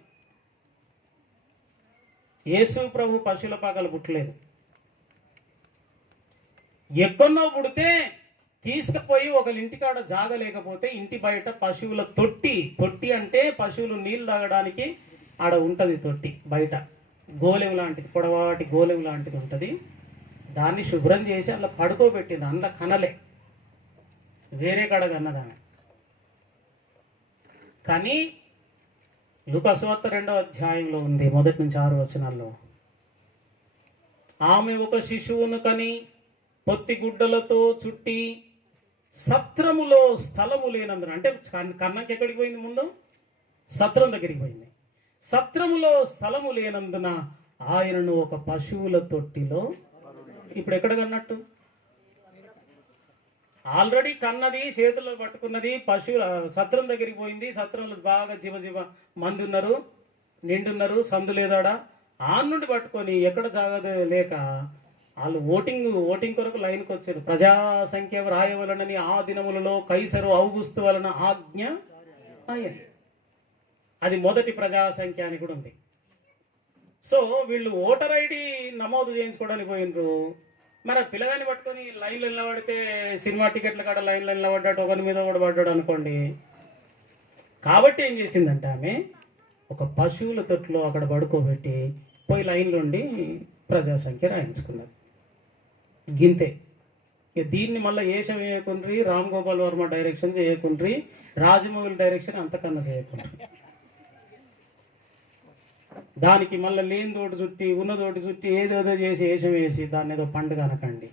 యేసు ప్రభు పశువుల పాకలు పుట్టలేదు. ఎక్కడో పుడితే తీసుకుపోయి ఒకళ్ళ ఇంటికాడ జాగ లేకపోతే ఇంటి బయట పశువుల తొట్టి అంటే పశువులు నీళ్ళు తాగడానికి ఆడ ఉంటుంది తొట్టి బయట. గోలెం లాంటిది, పొడవాటి గోలెం లాంటిది ఉంటుంది. దాన్ని శుభ్రం చేసి అలా పడుకోబెట్టింది. అందులో కనలే, వేరే కాడ కన్నదామె. కానీ లూకా సువార్త 2వ అధ్యాయంలో ఉంది, 1 నుంచి 6 వచనాల్లో. ఆమె ఒక శిశువును కని పొత్తి గుడ్డలతో చుట్టి సత్రములో స్థలము లేనందున, అంటే కన్నకి ఎక్కడికి పోయింది? ముందు సత్రం దగ్గరికి పోయింది. సత్రములో స్థలము లేనందున ఆయనను ఒక పశువుల తొట్టిలో, ఇప్పుడు ఎక్కడ కన్నట్టు? ఆల్రెడీ కన్నది, చేతుల్లో పట్టుకున్నది, పశువుల సత్రం దగ్గరికి పోయింది. సత్రంలో బాగా జీవ మంది ఉన్నారు, నిండున్నారు, సందు లేదాడా. ఆ నుండి పట్టుకొని ఎక్కడ జాగ్రత్త లేక వాళ్ళు ఓటింగ్ కొరకు లైన్కి వచ్చారు. ప్రజా సంఖ్య రాయవలనని ఆ దినములలో కైసరు ఔగుస్తు వలన ఆజ్ఞ అయ్యింది. అది మొదటి ప్రజా సంఖ్య అని కూడా ఉంది. సో వీళ్ళు ఓటర్ ఐడి నమోదు చేయించుకోవడానికి పోయినరు. మన పిల్లగాని పట్టుకొని లైన్లో నిలబడితే సినిమా టికెట్ల కాడ లైన్లో నిలబడ్డాడు, ఒకరి మీద కూడా పడ్డాడు అనుకోండి. కాబట్టి ఏం చేసిందంటే ఆమె ఒక పశువుల తొట్టులో అక్కడ పడుకోబెట్టి పోయి లైన్లో ఉండి ప్రజాసంఖ్య రాయించుకున్నది. గింతే. దీన్ని మళ్ళీ ఏషం చేయకుండ్రి, రామ్ గోపాల్ వర్మ డైరెక్షన్ చేయకుండ్రి, రాజమౌళి డైరెక్షన్ అంతకన్నా చేయకుండ్రి. దానికి మళ్ళీ లేని తోటి చుట్టి ఉన్నతోటి చుట్టి ఏదేదో చేసి ఏషం వేసి దాన్ని ఏదో పండుగ అనకండి.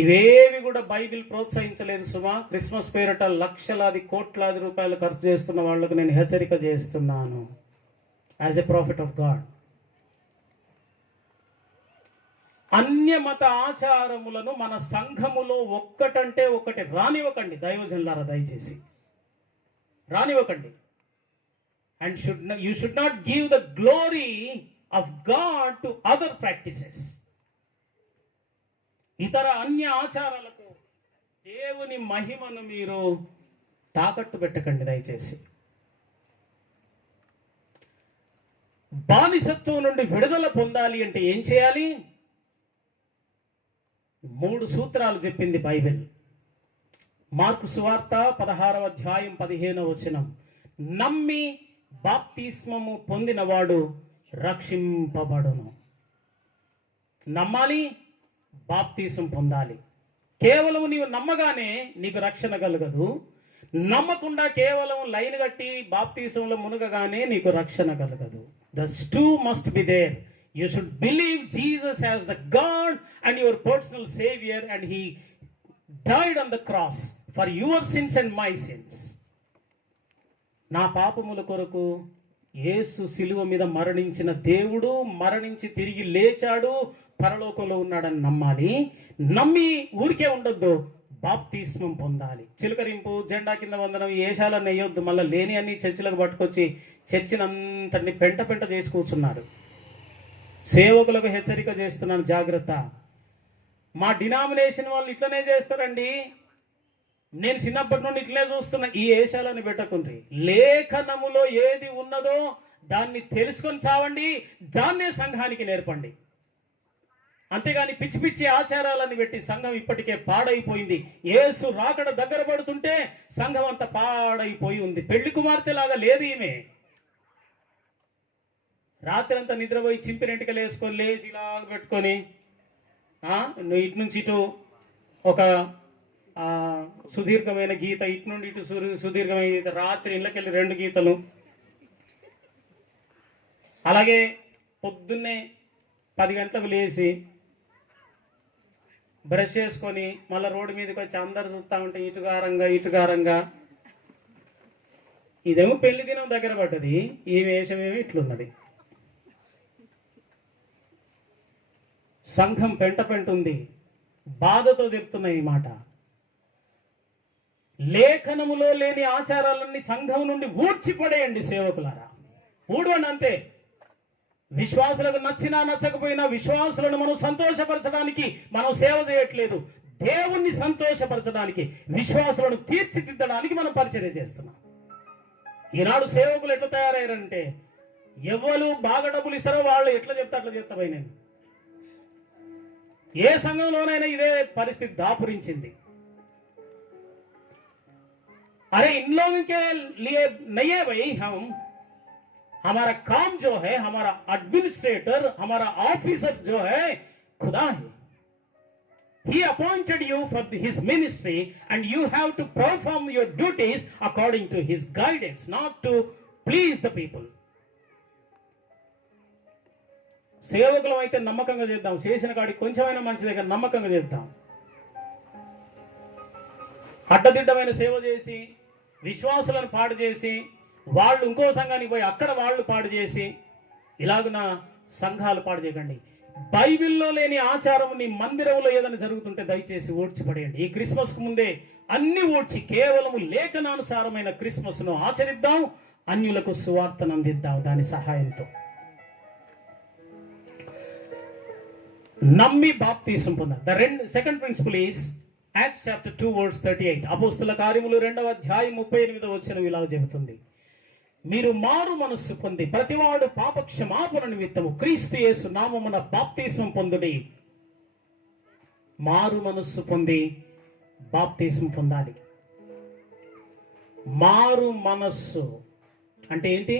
ఇవేవి కూడా బైబిల్ ప్రోత్సహించలేదు సుమా. క్రిస్మస్ పేరిట లక్షలాది కోట్లాది రూపాయలు ఖర్చు చేస్తున్న వాళ్ళకు నేను హెచ్చరిక చేస్తున్నాను as a profit of God. అన్య మత ఆచారములను మన సంఘములో ఒక్కటంటే ఒకటి రానివ్వకండి దైవజనులారా, దయచేసి రానివ్వకండి. And you should not give the glory of God to other practices. ఇతర అన్య ఆచారాలకు దేవుని మహిమను మీరు తాకట్టు పెట్టకండి దయచేసి. బానిసత్వం నుండి విడుదల పొందాలి అంటే ఏం చేయాలి? 3 సూత్రాలు చెప్పింది బైబిల్. మార్కు సువార్త 16వ అధ్యాయం 15వ వచనం, నమ్మి బాప్తిస్మము పొందినవాడు రక్షింపబడును. నమ్మాలి, బాప్తిస్మం పొందాలి. కేవలం నీవు నమ్మగానే నీకు రక్షణ కలగదు. నమ్మకుండా కేవలం లైన్ కట్టి బాప్తిస్మంలో మునగగానే నీకు రక్షణ కలగదు. The two must be there. You should believe Jesus as the God and your personal Savior, and He died on the cross for your sins and my sins. నా పాపముల కొరకు యేసు శిలువ మీద మరణించిన దేవుడు, మరణించి తిరిగి లేచాడు, పరలోకంలో ఉన్నాడని నమ్మాలి. నమ్మి ఊరికే ఉండొద్దు, బాప్తిస్మం పొందాలి. చిలకరింపు, జెండా కింద వందనం, ఏషాలను వేయొద్దు. మళ్ళీ లేని అన్ని చర్చిలకు పట్టుకొచ్చి చర్చినంతటిని పెంట చేసి కూర్చున్నారు. సేవకులకు హెచ్చరిక చేస్తున్నాను, జాగ్రత్త. మా డినామినేషన్ వాళ్ళు ఇట్లనే చేస్తారండి, నేను చిన్నప్పటి నుండి ఇట్లనే చూస్తున్నా. ఈ ఏషాలను పెట్టకుండ్రి. లేఖనములో ఏది ఉన్నదో దాన్ని తెలుసుకొని చావండి, దాన్నే సంఘానికి నేర్పండి. అంతేగాని పిచ్చి పిచ్చి ఆచారాలను పెట్టి సంఘం ఇప్పటికే పాడైపోయింది. యేసు రాకడ దగ్గర పడుతుంటే సంఘం అంతా పాడైపోయి ఉంది. పెళ్లి కుమార్తె లాగా లేదు ఈమె. రాత్రి అంతా నిద్రపోయి చింపిరెంటికలు వేసుకొని లేచి ఇలా పెట్టుకొని నువ్వు ఇటు నుంచి ఇటు ఒక సుదీర్ఘమైన గీత, ఇటు నుండి ఇటు సుదీర్ఘమైన గీత, రాత్రి ఇళ్ళకెళ్ళి 2 గీతలు. అలాగే పొద్దున్నే 10 గంటలకు లేచి బ్రష్ చేసుకొని మళ్ళీ రోడ్డు మీదకి వచ్చి అందరు చూస్తూ ఉంటే ఇటుగారంగా. ఇదేమో పెళ్లి దినం దగ్గర పడ్డది, ఈ వేషమేమో ఇట్లున్నది. సంఘం పెంట ఉంది. బాధతో చెప్తున్న ఈ మాట. లేఖనములో లేని ఆచారాలన్నీ సంఘం నుండి ఊడ్చిపడేయండి సేవకులారా, ఊడవండి అంతే. విశ్వాసులకు నచ్చినా నచ్చకపోయినా విశ్వాసులను మనం సంతోషపరచడానికి మనం సేవ చేయట్లేదు. దేవుణ్ణి సంతోషపరచడానికి, విశ్వాసులను తీర్చిదిద్దడానికి మనం పరిచర్య చేస్తున్నాం. ఈనాడు సేవకులు ఎట్లా తయారయ్యారంటే, ఎవరు బాగా డబ్బులు ఇస్తారో వాళ్ళు ఎట్లా చెప్తే అట్లా చెప్తా పోయి. నేను ఏ సంఘంలోనైనా ఇదే పరిస్థితి దాపురించింది. अरे इन लोगों के लिए नहीं है भाई, हमारा काम जो है, हमारा एडमिनिस्ट्रेटर, हमारा ऑफिसर जो है खुदा है. He appointed you for his ministry and you have to perform your duties according to his guidance, not to please the people. సేవకులం అయితే నమ్మకంగా చేద్దాం, చేసిన కాడికి కొంచెమైనా మంచిదే కానీ నమ్మకంగా చేద్దాం. అడ్డదిడ్డమైన సేవ చేసి విశ్వాసులను పాడు చేసి వాళ్ళు ఇంకో సంఘానికి పోయి అక్కడ వాళ్ళు పాడు చేసి ఇలాగున సంఘాలు పాడు చేయకండి. బైబిల్లో లేని ఆచారం నీ మందిరంలో ఏదైనా జరుగుతుంటే దయచేసి ఓడ్చిపడేయండి. ఈ క్రిస్మస్కు ముందే అన్ని ఓడ్చి కేవలము లేఖనానుసారమైన క్రిస్మస్ను ఆచరిద్దాం, అన్యులకు సువార్తను అందిద్దాం దాని సహాయంతో. నమ్మి బాప్తీసం పొందాలి. Second principal is Acts chapter 2 verse 38. అపోస్తల కార్యములు 2వ అధ్యాయం 38వ వచనం ఇలా చెబుతుంది, మీరు మారు మనస్సు పొంది ప్రతివాడు పాప క్షమాపణ నిమిత్తము క్రీస్తు యేసు నామమున బాప్తీసం పొందుడి. మారు మనస్సు పొంది బాప్తీసం పొందాలి. మారు మనస్సు అంటే ఏంటి?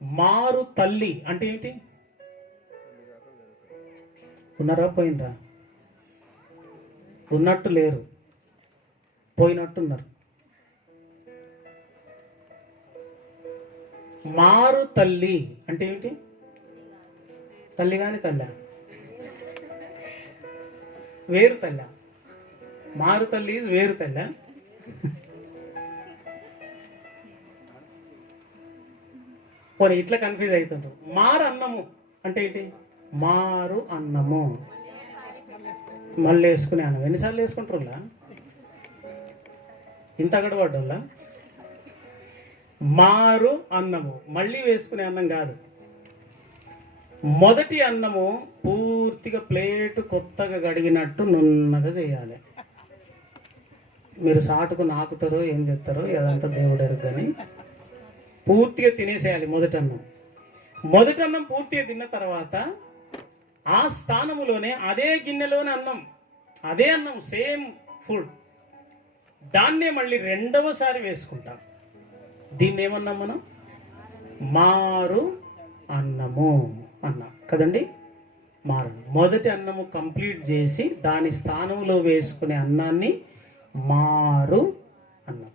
మారు తల్లి అంటే ఏంటి? ఉన్నారా పోయినరా? ఉన్నట్టు లేరు, పోయినట్టున్నారు. మారు తల్లి అంటే ఏమిటి? తల్లి కాని తల్లి, వేరు తల్లి. మారు తల్లి వేరు తల్లి. పోనీ ఇట్లా కన్ఫ్యూజ్ అవుతుంటారు. మారు అన్నము అంటే ఏంటి? మారు అన్నము మళ్ళీ వేసుకునే అన్నం. ఎన్నిసార్లు వేసుకుంటారులా? ఇంత గడవడ్డోళ్ళ. మారు అన్నము మళ్ళీ వేసుకునే అన్నం కాదు. మొదటి అన్నము పూర్తిగా ప్లేటు కొత్తగా గడిగినట్టు నున్నగా చేయాలి. మీరు సాటుకు నాకుతారో ఏం చెప్తారో అదంతా దేవుడు ఎరుగు, కానీ పూర్తిగా తినేసేయాలి మొదటి అన్నం. మొదటి అన్నం పూర్తిగా తిన్న తర్వాత ఆ స్థానములోనే అదే గిన్నెలోనే అన్నం, అదే అన్నం, సేమ్ ఫుడ్, దాన్నే మళ్ళీ రెండవసారి వేసుకుంటాం. దీన్ని ఏమన్నాం మనం? మారు అన్నము అన్నాం కదండి. మారు మొదటి అన్నము కంప్లీట్ చేసి దాని స్థానంలో వేసుకునే అన్నాన్ని మారు అన్నం.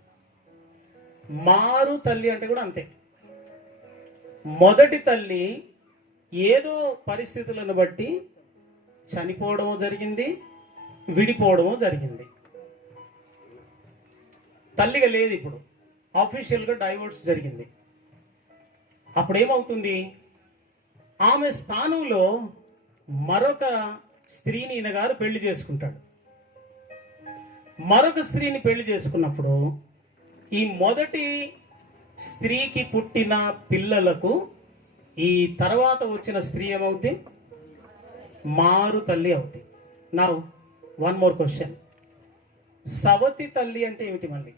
మారు తల్లి అంటే కూడా అంతే. మొదటి తల్లి ఏదో పరిస్థితులను బట్టి చనిపోవడము జరిగింది, విడిపోవడము జరిగింది. తల్లిగా లేదు, ఇప్పుడు ఆఫీషియల్గా డైవోర్స్ జరిగింది. అప్పుడు ఏమవుతుంది? ఆమె స్థానంలో మరొక స్త్రీని ఈయన గారు పెళ్లి చేసుకుంటాడు. మరొక స్త్రీని పెళ్లి చేసుకున్నప్పుడు ఈ మొదటి స్త్రీకి పుట్టిన పిల్లలకు ఈ తర్వాత వచ్చిన స్త్రీ ఏమవుతుంది? మారు తల్లి అవుతుంది. నౌ వన్ మోర్ క్వశ్చన్, సవతి తల్లి అంటే ఏమిటి? మళ్ళీ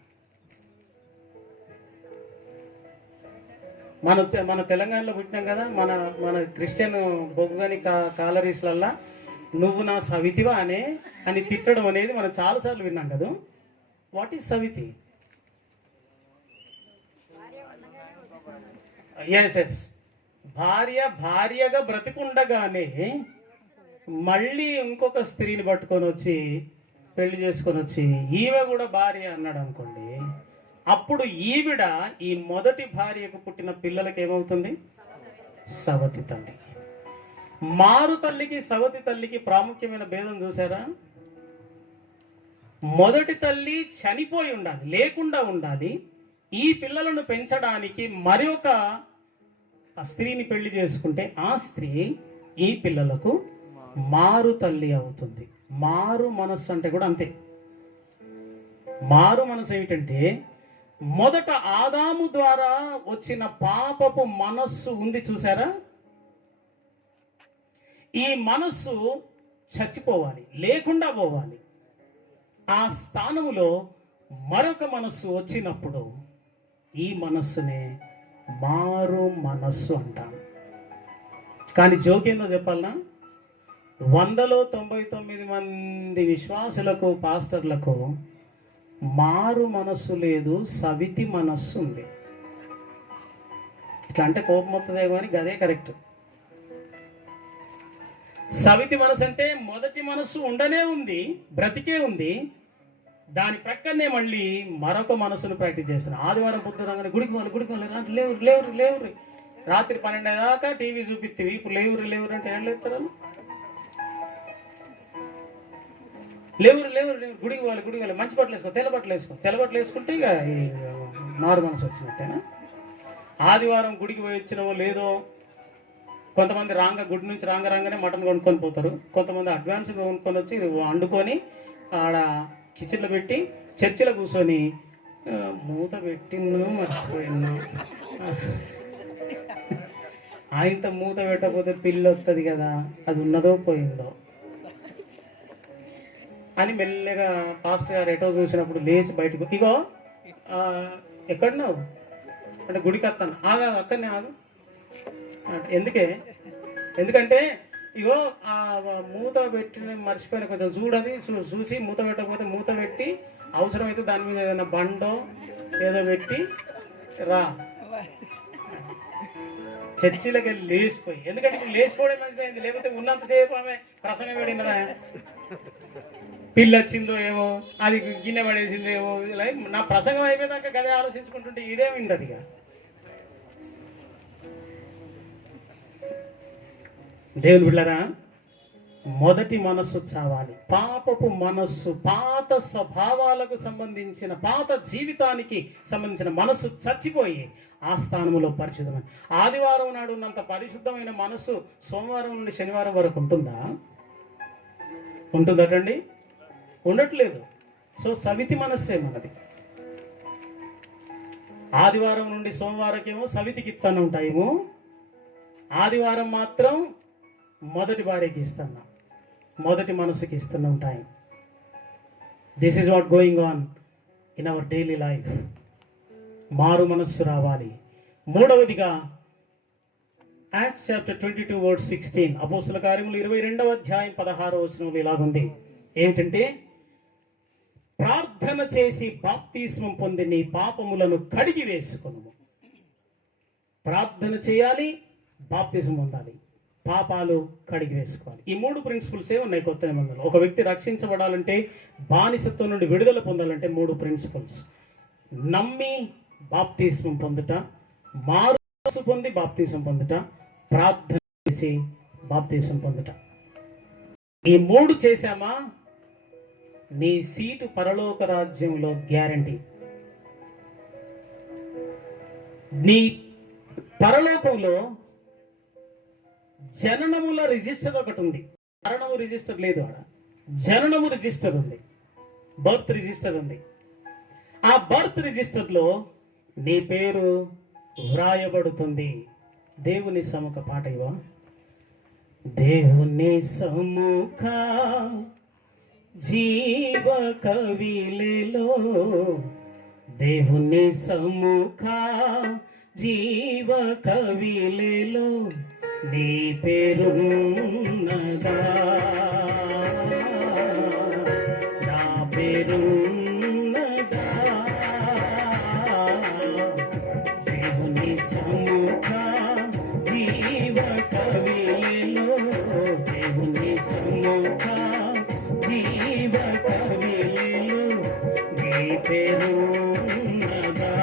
మన తెలంగాణలో పుట్టినాం కదా, మన క్రిస్టియన్ బొగ్గుగాని కాలరీస్లల్లా నువ్వు నా సవితివా అని తిట్టడం అనేది మనం చాలాసార్లు విన్నాం కదా. What is సవితి? ఎస్, భార్యగా బ్రతికుండగానే మళ్ళీ ఇంకొక స్త్రీని పట్టుకొని వచ్చి పెళ్లి చేసుకొని వచ్చి ఈమె కూడా భార్య అన్నాడు అనుకోండి, అప్పుడు ఈవిడ ఈ మొదటి భార్యకు పుట్టిన పిల్లలకి ఏమవుతుంది? సవతి తల్లి. మారు తల్లికి సవతి తల్లికి ప్రాముఖ్యమైన భేదం చూసారా? మొదటి తల్లి చనిపోయి ఉండాలి, లేకుండా ఉండాలి. ఈ పిల్లలను పెంచడానికి మరొక స్త్రీని పెళ్లి చేసుకుంటే ఆ స్త్రీ ఈ పిల్లలకు మారు తల్లి అవుతుంది. మారు మనస్సు అంటే కూడా అంతే. మారు మనసు ఏమిటంటే మొదట ఆదాము ద్వారా వచ్చిన పాపపు మనస్సు ఉంది చూసారా, ఈ మనస్సు చచ్చిపోవాలి, లేకుండా పోవాలి. ఆ స్థానములో మరొక మనస్సు వచ్చినప్పుడు ఈ మనస్సునే మారు మనస్సు అంటాం. కానీ జోకేందో చెప్పాలనా, 100లో 99 మంది విశ్వాసులకు, పాస్టర్లకు మారు మనస్సు లేదు, సవితి మనస్సు ఉంది. ఇట్లా అంటే కోపం వస్తుందేమో అని గదే కరెక్ట్. సవితి మనసు అంటే మొదటి మనసు ఉండనే ఉంది, బ్రతికే ఉంది. దాని ప్రక్కనే మళ్ళీ మరొక మనసును ప్రాక్టీస్ చేస్తున్నాను. ఆదివారం పొద్దున గుడికి వాళ్ళు లేవురు రాత్రి 12 దాకా టీవీ చూపిస్తేవి, ఇప్పుడు లేవురు అంటే ఏం లేస్తారు? లేవురు గుడికి వాళ్ళు మంచి బట్టలు వేసుకో, తెల్ల బట్టలు వేసుకుంటే ఇక మారు మనసు వచ్చినట్టేనా? ఆదివారం గుడికి పోయి వచ్చినవో లేదో, కొంతమంది గుడి నుంచి రాగానే మటన్ కొనుక్కొని పోతారు. కొంతమంది అడ్వాన్స్ కొనుక్కొని వచ్చి వండుకొని ఆడ కిచెన్లో పెట్టి చర్చిలో కూర్చొని మూత పెట్టిను మర్చిపోయినా, ఆయనతో మూత పెట్టకపోతే పిల్లి వస్తుంది కదా, అది ఉన్నదో పోయిందో అని మెల్లగా పాస్టర్ గారు ఎటో చూసినప్పుడు లేచి బయటకు, ఇగో ఎక్కడున్నావు అంటే గుడికి వస్తాను. అక్కడనే ఆగు. ఎందుకంటే ఇగో ఆ మూత పెట్టి మర్చిపోయిన, కొంచెం చూడది చూసి మూత పెట్టకపోతే మూత పెట్టి అవసరమైతే దాని మీద ఏదైనా బండో ఏదో పెట్టి రా. చర్చిలోకి వెళ్ళి లేచిపోయి, ఎందుకంటే ఇప్పుడు లేచిపోవడం మంచిదైంది, లేకపోతే ఉన్నంతసేపు ఆమె ప్రసంగం పడినదా, పిల్లి వచ్చిందో ఏమో, అది గిన్నె పడేసిందో ఏమో, నా ప్రసంగం అయిపోయాక గదే ఆలోచించుకుంటుంటే ఇదేమి ఉండదు. ఇక దేవుని బిడ్డలారా, మొదటి మనస్సు చావాలి. పాపపు మనస్సు, పాత స్వభావాలకు సంబంధించిన, పాత జీవితానికి సంబంధించిన మనస్సు చచ్చిపోయి ఆ స్థానంలో పరిశుద్ధమైన, ఆదివారం నాడు ఉన్నంత పరిశుద్ధమైన మనస్సు సోమవారం నుండి శనివారం వరకు ఉంటుందటండి? ఉండట్లేదు. సో సవితి మనస్సే మనది. ఆదివారం నుండి సోమవారకేమో సవితికి ఇస్తాను ఉంటాయేమో, ఆదివారం మాత్రం మొదటి భార్యకి ఇస్తున్నా, మొదటి మనసుకి ఇస్తున్నా ఉంటాయి. This is what going on in our daily life. మారు మనస్సు రావాలి. మూడవదిగా యాక్ట్స్ చాప్టర్ 22:16, అపోస్తుల కార్యములు 22వ అధ్యాయం 16వ వచనంలో ఇలాగుంది. ఏమిటంటే, ప్రార్థన చేసి బాప్తిస్మం పొంది నీ పాపములను కడిగి వేసుకొనుము. ప్రార్థన చేయాలి, బాప్తిస్మం పొందాలి, పాపాలు కడిగి వేసుకోవాలి. ఈ 3 ప్రిన్సిపల్సే ఉన్నాయి కొత్త నిబంధనలో. ఒక వ్యక్తి రక్షించబడాలంటే, బానిసత్వం నుండి విడుదల పొందాలంటే 3 ప్రిన్సిపల్స్: నమ్మి బాప్తిస్మం పొందుట, మారు మనసు పొంది బాప్తిస్మం పొందుట, ప్రార్థన చేసి బాప్తిస్మం పొందుట. ఈ 3 చేశామా, నీ సీటు పరలోక రాజ్యంలో గ్యారంటీ. నీ పరలోకంలో జననముల రిజిస్టర్ ఒకటి ఉంది. మరణము రిజిస్టర్ లేదు, ఆడ జననము రిజిస్టర్ ఉంది, బర్త్ రిజిస్టర్ ఉంది. ఆ బర్త్ రిజిస్టర్లో నీ పేరు వ్రాయబడుతుంది. దేవుని సముఖ పాట ఇవా, దేవుని సముఖ జీవ కవిలో, దేవుని సముఖ జీవ కవిలో నీ పేరున్నదా, నా పేరున్నదా. దేవుని సముఖ జీవ కవిలో, దేవుని సముఖ జీవ కవిలో నీ పేరున్నదా,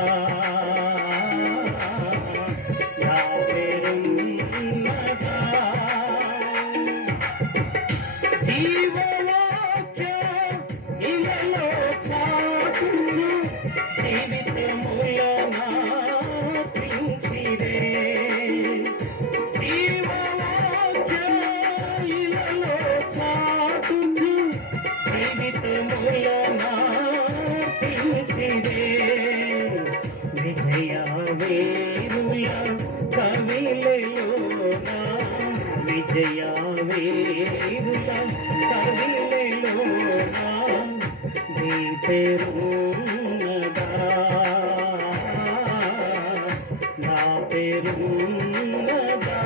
నా పేరున్నదా. జీవవాక్య ఇలలో చాటుచు జీవితముల నాపించిరే. జీవవాక్య ఇలలో చాటుచు జీవితముల నాపించిరే. విజయ వేరుల కవిలలోనా, విజయ వేరుల కవిలలోనా నీ పేరున్నదా, నా పేరున్నదా.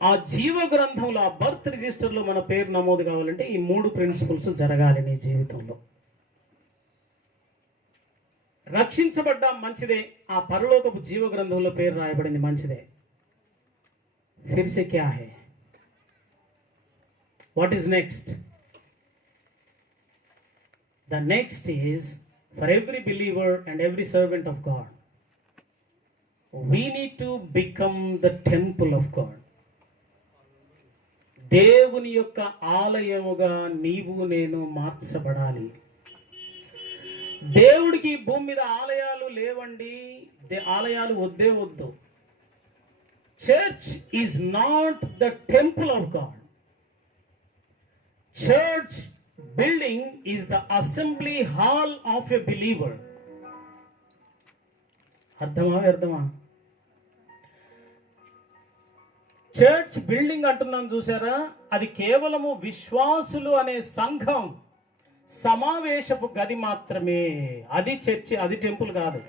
ఆ జీవ గ్రంథంలో, ఆ బర్త్ రిజిస్టర్లో మన పేరు నమోదు కావాలంటే ఈ 3 ప్రిన్సిపల్స్ జరగాలి నీ జీవితంలో. రక్షించబడ్డ మంచిదే, ఆ పరలోకపు జీవ గ్రంథంలో పేరు రాయబడింది మంచిదే. ఫిర్ సే క్యా high? What is next? The next is for every believer and every servant of God, we need to become the temple of God. దేవుని యొక్క ఆలయముగా నీవు నేను మార్చబడాలి. దేవుడికి భూమి మీద ఆలయాలు లేవండి, ఆలయాలు వద్దే వద్దు. Church is not the temple of God. Church building is the assembly hall of a believer. అర్థమా? చర్చ్ బిల్డింగ్ అంటున్నాను చూసారా, అది కేవలము విశ్వాసులు అనే సంఘం సమావేశపు గది మాత్రమే. అది చర్చి, అది టెంపుల్ కాదు.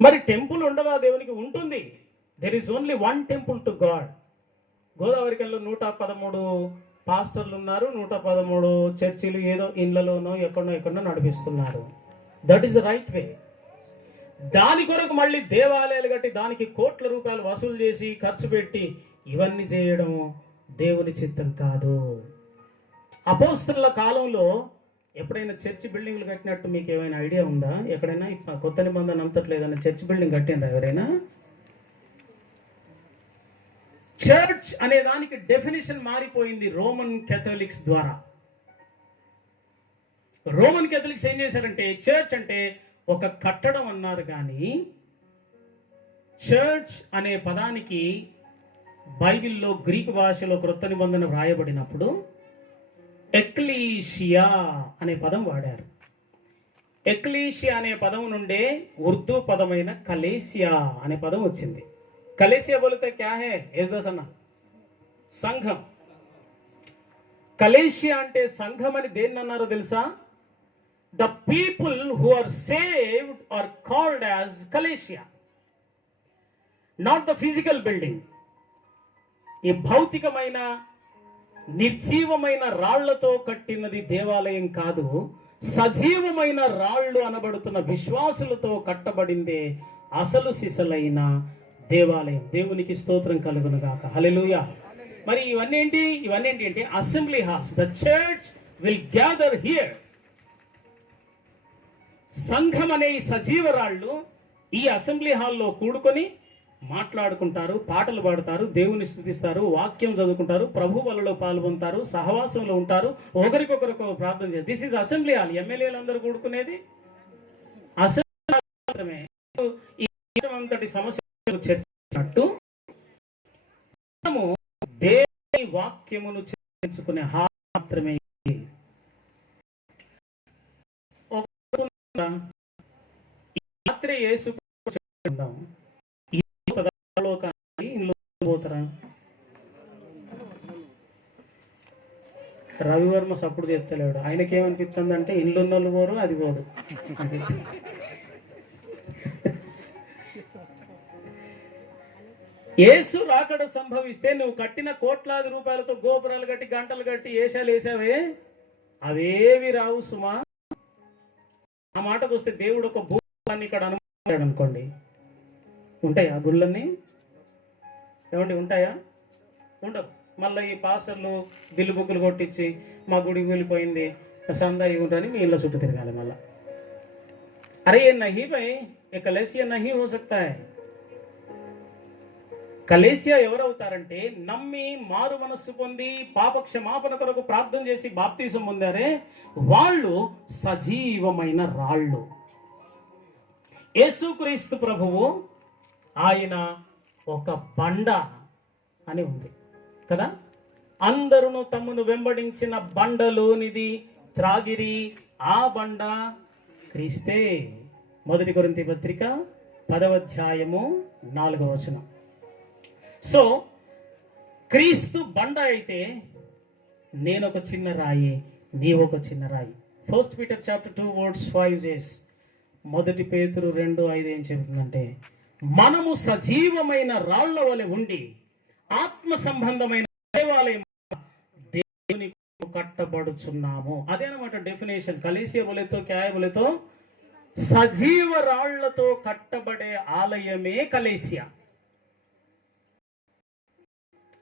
మరి టెంపుల్ ఉండదా దేవునికి? ఉంటుంది. There is only one temple to God. గోదావరికల్లో 113 పాస్టర్లు ఉన్నారు, 113 చర్చిలు ఏదో ఇళ్లలోనో ఎక్కడో నడిపిస్తున్నారు. That is the right way. దాని కొరకు మళ్ళీ దేవాలయాలు కట్టి దానికి కోట్ల రూపాయలు వసూలు చేసి ఖర్చు పెట్టి ఇవన్నీ చేయడం దేవుని చిత్తం కాదు. అపోస్తలుల కాలంలో ఎప్పుడైనా చర్చి బిల్డింగ్లు కట్టినట్టు మీకు ఏమైనా ఐడియా ఉందా? ఎక్కడైనా కొత్త నిబంధన అంతట్లేదన్న చర్చి బిల్డింగ్ కట్టిండ్రా ఎవరైనా? చర్చ్ అనే దానికి డెఫినేషన్ మారిపోయింది రోమన్ కేథలిక్స్ ద్వారా. రోమన్ కేథలిక్స్ ఏం చేశారంటే చర్చ్ అంటే ఒక కట్టడం అన్నారు, కానీ చర్చ్ అనే పదానికి బైబిల్లో గ్రీకు భాషలో క్రొత్త నిబంధన వ్రాయబడినప్పుడు ఎక్లీషియా అనే పదం వాడారు. ఎక్లీషియా అనే పదం నుండే ఉర్దూ పదమైన కలేసియా అనే పదం వచ్చింది. కలేసియా బోలితే క్యా హే యేసుదాస్ అన్న? సంఘం. కలేసియా అంటే సంఘం అని దేన్ని అన్నారో తెలుసా? The people who are saved are called as Kalesia, not the physical building. ఈ భౌతికమైన నిర్జీవమైన రాళ్లతో కట్టినది దేవాలయం కాదు, సజీవమైన రాళ్ళు అనబడుతున్న విశ్వాసులతో కట్టబడిందే అసలు సిసలైన దేవాలయం. దేవునికి స్తోత్రం కలుగును గాక. హల్లెలూయా. మరి ఇవన్నీ ఏంటి అంటే assembly halls. The church will gather here. సంఘం అనే ఈ సజీవరాళ్ళు ఈ అసెంబ్లీ హాల్లో కూడుకొని మాట్లాడుకుంటారు, పాటలు పాడతారు, దేవుని స్తుతిస్తారు, వాక్యం చదువుకుంటారు, ప్రభు వలలో పాల్గొంటారు, సహవాసంలో ఉంటారు, ఒకరికొకరు ప్రార్థన చేస్తారు. This is assembly hall. ఎమ్మెల్యేలు అందరూ కూడుకునేది అసెంబ్లీ మాత్రమే. ఈ అంతటి సమస్యలు చర్చించినట్టు మనము దేవుని వాక్యమును చర్చించుకునే హాల్ మాత్రమే. రాత్రి యేసు పోతారా? రవివర్మ సప్పుడు చేస్తలేడు. ఆయనకేమనిపిస్తుంది అంటే ఇల్లున్నోళ్ళు పోరు, అది పోదు. యేసు రాకడ సంభవిస్తే నువ్వు కట్టిన కోట్లాది రూపాయలతో గోపురాలు కట్టి గంటలు కట్టి ఏషాలు వేసావే, అవేవి రావు సుమా. ఆ మాటకు వస్తే దేవుడు ఒక భూమి ఇక్కడ అనుమతించాడు అనుకోండి, ఉంటాయా గుళ్ళన్నీ? ఏమండి ఉంటాయా? ఉండవు. మళ్ళీ ఈ పాస్టర్లు బిల్లు బుక్కులు కొట్టించి మా గుడి వెళ్ళిపోయింది సందా ఇవ్వరని మీ ఇళ్ళ చుట్టూ తిరగాలి మళ్ళా. అరే నహీ భయ్, ఏ కలేసియా నహీ హో సక్తా హై. కలేసియా ఎవరవుతారంటే నమ్మి మారు మనస్సు పొంది పాప క్షమాపణ కొరకు ప్రార్థన చేసి బాప్తీసం పొందారే వాళ్ళు సజీవమైన రాళ్ళు. యేసుక్రీస్తు ప్రభువు ఆయన ఒక బండ అని ఉంది కదా. అందరూ తమను వెంబడించిన బండలోనిది త్రాగిరి, ఆ బండ క్రీస్తే. 1 కొరింథీ పత్రిక 10వ అధ్యాయము 4వ వచనం. సో క్రీస్తు బండ అయితే నేను ఒక చిన్న రాయి, నీవు ఒక చిన్న రాయి. 1 Peter chapter 2 verse 5 says, 1 పేతురు 2:5 ఏం చెబుతుందంటే, మనము సజీవమైన రాళ్ల వలె ఉండి ఆత్మ సంబంధమైన దేవాలయం దేవుని కట్టబడుచున్నాము. అదేనమాట డెఫినేషన్. కలేసియా బోలేతో క్యాయ బోలేతో సజీవ రాళ్లతో కట్టబడే ఆలయమే కలేసియా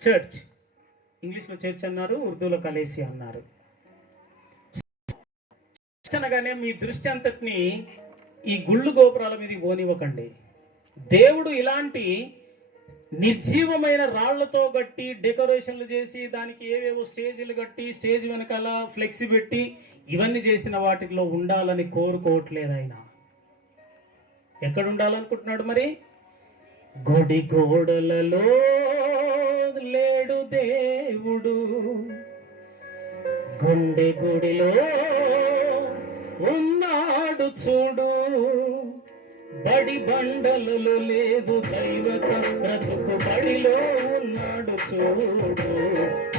చర్చ్. ఇంగ్లీష్ లో చర్చ్ అన్నారు, ఉర్దూలో కలేసియా అన్నారు. అనగానే మీ దృష్టి అంతటిని ఈ గుళ్ళు గోపురాల మీద పోనివ్వకండి. దేవుడు ఇలాంటి నిర్జీవమైన రాళ్లతో కట్టి డెకరేషన్లు చేసి దానికి ఏవేవో స్టేజీలు కట్టి స్టేజ్ వెనకాల ఫ్లెక్సీ పెట్టి ఇవన్నీ చేసిన వాటిలో ఉండాలని కోరుకోవట్లేదు ఆయన. ఎక్కడ ఉండాలనుకుంటున్నాడు మరి? గుడి గోడలలో లేడు దేవుడు, గుండె గుడిలో ఉన్నాడు చూడు, బడి బండలలో లేదు దైవత బ్రతుకు బడిలో ఉన్నాడు చూడు,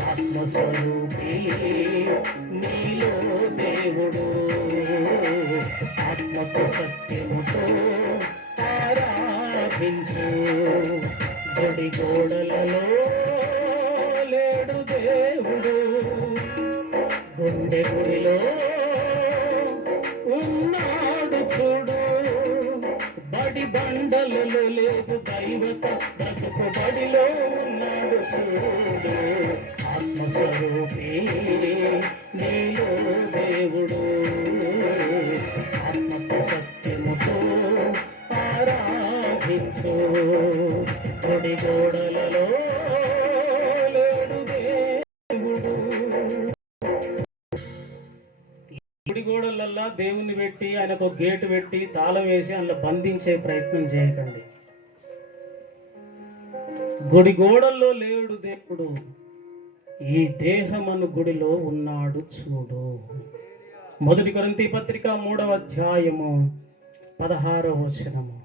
ఆత్మస్వరూపి నీలో దేవుడు, ఆత్మకు సత్యముతో ఆరాధించు, గుడి గోడలలో లేడు దేవుడు, గుండె గుడిలో ఉన్నాడు చూడు, బడి బండలలో లేదు దైవత బ్రతుకు బడిలో ఉన్నాడు చూడు, ఆత్మస్వరూపి నీలో దేవుడు, ఆత్మకు సత్యముతో ఆరాధించు, గుడి గోడలలో లేడు దేవుడు. గుడి గోడలల్లా దేవుని పెట్టి ఆయనకు గేటు పెట్టి తాళం వేసి అందులో బంధించే ప్రయత్నం చేయకండి. గుడి గోడల్లో లేడు దేవుడు, ఈ దేహమను గుడిలో ఉన్నాడు చూడు. 1 కొరింథీ పత్రిక 3వ అధ్యాయము 16వ వచనము.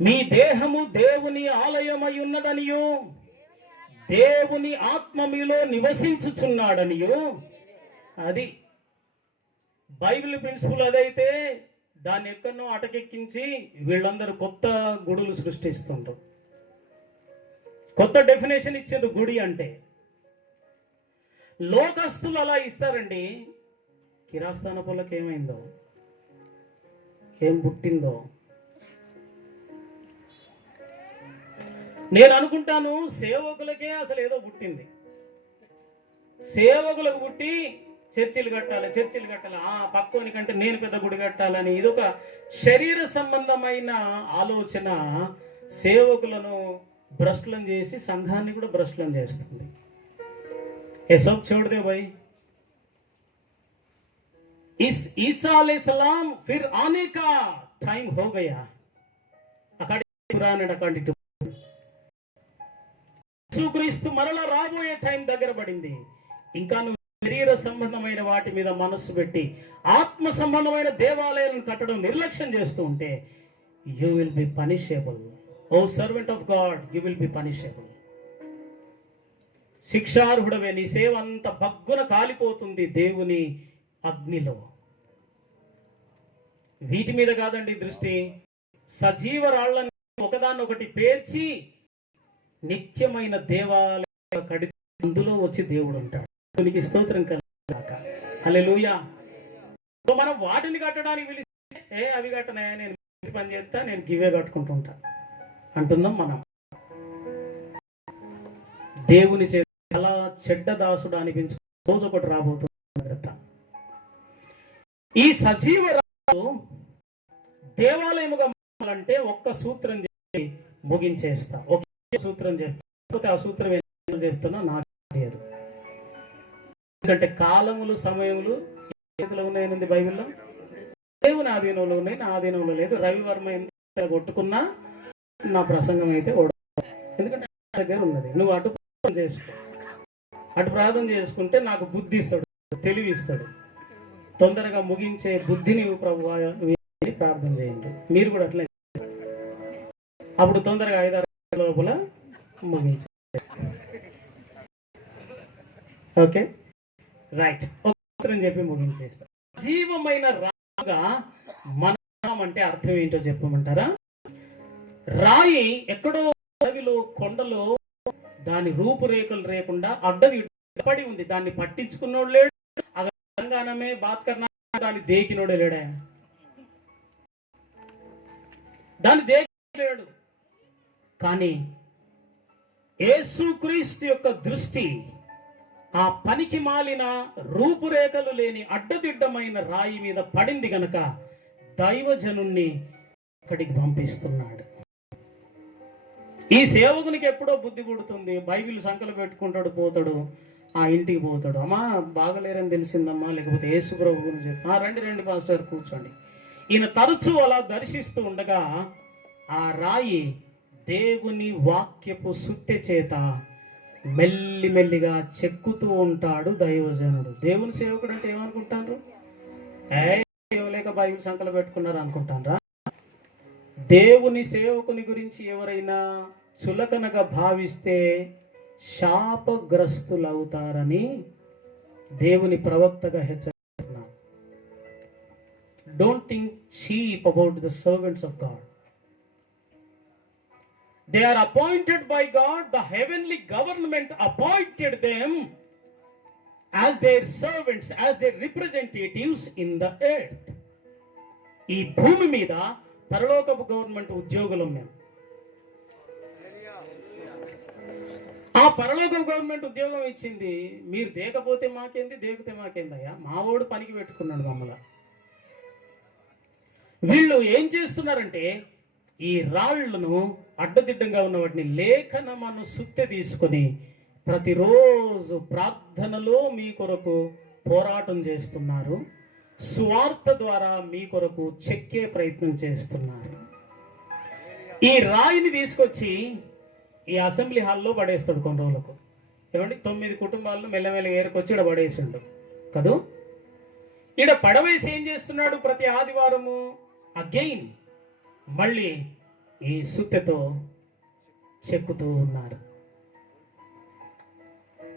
మీ దేహము దేవుని ఆలయమై ఉన్నదనియు దేవుని ఆత్మ మీలో నివసించుచున్నాడనియు. అది బైబిల్ ప్రిన్సిపల్. అదైతే దాన్ని ఎక్కడనో అటకెక్కించి వీళ్ళందరూ కొత్త గుడులు సృష్టిస్తుంటారు. కొత్త డెఫినేషన్ ఇచ్చారు గుడి అంటే. లోకస్తులు అలా ఇస్తారండి. కిరాస్థాన పొలకి ఏమైందో, ఏం పుట్టిందో నేను అనుకుంటాను. సేవకులకే అసలు ఏదో పుట్టింది. సేవకులకు పుట్టి చర్చిలు కట్టాలి, చర్చిలు కట్టాలి, పక్కోని కంటే నేను పెద్ద గుడి కట్టాలని ఇదొక శరీర సంబంధమైన ఆలోచన సేవకులను భ్రష్టులను చేసి సంఘాన్ని కూడా భ్రష్టులను చేస్తుంది. ये सब छोड़ दे भाई. इस ईसा अलैहिस्सलाम फिर आने का टाइम हो गया. యేసుక్రీస్తు మరలా రాబోయే టైం దగ్గర పడింది. ఇంకా నువ్వు శరీర సంబంధమైన వాటి మీద మనస్సు పెట్టి ఆత్మ సంబంధమైన దేవాలయాలను కట్టడం నిర్లక్ష్యం చేస్తూ ఉంటే you will be punishable. O servant of God, you will be punishable. శిక్షార్హుడవే. నీ సేవ అంత బగ్గున కాలిపోతుంది దేవుని అగ్నిలో. వీటి మీద కాదండి దృష్టి. సజీవ రాళ్లను ఒకదాన్నొకటి పేర్చి నిత్యమైన దేవాలయ కడి అందులో వచ్చి దేవుడు ఉంటాడు. నీకు స్తోత్రం కలుగాక. హల్లెలూయా. మనం వాటిని కట్టడానికి పిలిస్తే అవి కట్టనే, నేను పని చేస్తా, నేను గివే కట్టుకుంటుంటా అంటున్నాం మనం. దేవుని చే అలా చెడ్డ దాసుడు అనిపించు రోజు ఒకటి రాబోతుంది. ఈ సజీవ రాజు దేవాలయముగా అంటే ఒక్క సూత్రం చెప్పి ముగించేస్తా. ఒకే సూత్రం చెప్తే ఆ సూత్రం ఏం చెప్తున్నా నాకు తెలియదు. ఎందుకంటే కాలములు సమయములు చేతిలో ఉన్నాయనుంది బైబిల్లో. దేవుని ఆధీనంలో ఉన్నాయి, నా ఆధీనంలో లేదు. రవివర్మ ఎంత కొట్టుకున్నా నా ప్రసంగం అయితే ఎందుకంటే దగ్గర ఉన్నది. నువ్వు అటు చేసుకో, అటు ప్రార్థన చేసుకుంటే నాకు బుద్ధి ఇస్తాడు, తెలివి ఇస్తాడు. తొందరగా ముగించే బుద్ధిని ప్రభువా ప్రార్థన చేయండి. మీరు కూడా అట్లా అప్పుడు తొందరగా 5-6 లోపల ముగించండి. Okay right. ఒక చెప్పి ముగించేస్తా. జీవమైన రాగా మనం అంటే అర్థం ఏంటో చెప్పమంటారా? రాయి ఎక్కడో అడవిలో కొండలో దాని రూపురేఖలు లేకుండా అడ్డది పడి ఉంది, దాన్ని పట్టించుకున్నోడు లేడు. తెలంగాణమే బాత్ కర్నా దాన్ని దేకినోడే లేడా, దాన్ని దేకిలేడు. కానీ యేసుక్రీస్తు యొక్క దృష్టి ఆ పనికి మాలిన రూపురేఖలు లేని అడ్డదిడ్డమైన రాయి మీద పడింది గనక దైవజనుణ్ణి అక్కడికి పంపిస్తున్నాడు. ఈ సేవకునికి ఎప్పుడో బుద్ధి పుడుతుంది, బైబిల్ సంకలు పెట్టుకుంటాడు, పోతాడు, ఆ ఇంటికి పోతాడు. అమ్మా బాగలేరని తెలిసిందమ్మా, లేకపోతే యేసు ప్రభు గురించి రండి రండి పాస్టర్ కూర్చోండి. ఈయన తరచూ అలా దర్శిస్తూ ఉండగా ఆ రాయి దేవుని వాక్యపు సుత్తె చేత మెల్లిమెల్లిగా చెక్కుతూ ఉంటాడు దైవజనుడు. దేవుని సేవకుడు అంటే ఏమనుకుంటారు? లేక బైబిల్ సంకలు పెట్టుకున్నారు అనుకుంటారా? దేవుని సేవకుని గురించి ఎవరైనా చులకనగా భావిస్తే శాపగ్రస్తులవుతారని దేవుని ప్రవక్తగా హెచ్చరిస్తున్నారు. Don't think cheap about the servants of God. They are appointed by God. The heavenly government appointed them as their servants, as their representatives in the earth. ఈ భూమి మీద పరలోకపు గవర్నమెంట్ ఉద్యోగులం మేము. ఆ పరలోకపు గవర్నమెంట్ ఉద్యోగం ఇచ్చింది, మీరు దేకపోతే మాకేంది, దేకితే మాకేందయ్యా, మావోడు పనికి పెట్టుకున్నాడు మమ్మల్ని. వీళ్ళు ఏం చేస్తున్నారంటే ఈ రాళ్లను అడ్డదిడ్డంగా ఉన్న వాటిని లేఖనమను సుత్తె తీసుకొని ప్రతిరోజు ప్రార్థనలో మీ కొరకు పోరాటం చేస్తున్నారు, సువార్త ద్వారా మీ కొరకు చెక్కే ప్రయత్నం చేస్తున్నారు. ఈ రాయిని తీసుకొచ్చి ఈ అసెంబ్లీ హాల్లో పడేస్తాడు కొన్ని రోజులకు. ఏమండి 9 కుటుంబాలను మెల్లమెల్ల ఏరుకొచ్చి ఈడ పడేసిండు కదూ. ఈడ పడవేసి ఏం చేస్తున్నాడు? ప్రతి ఆదివారము అగైన్ మళ్ళీ ఈ సుత్తెతో చెక్కుతూ ఉన్నారు.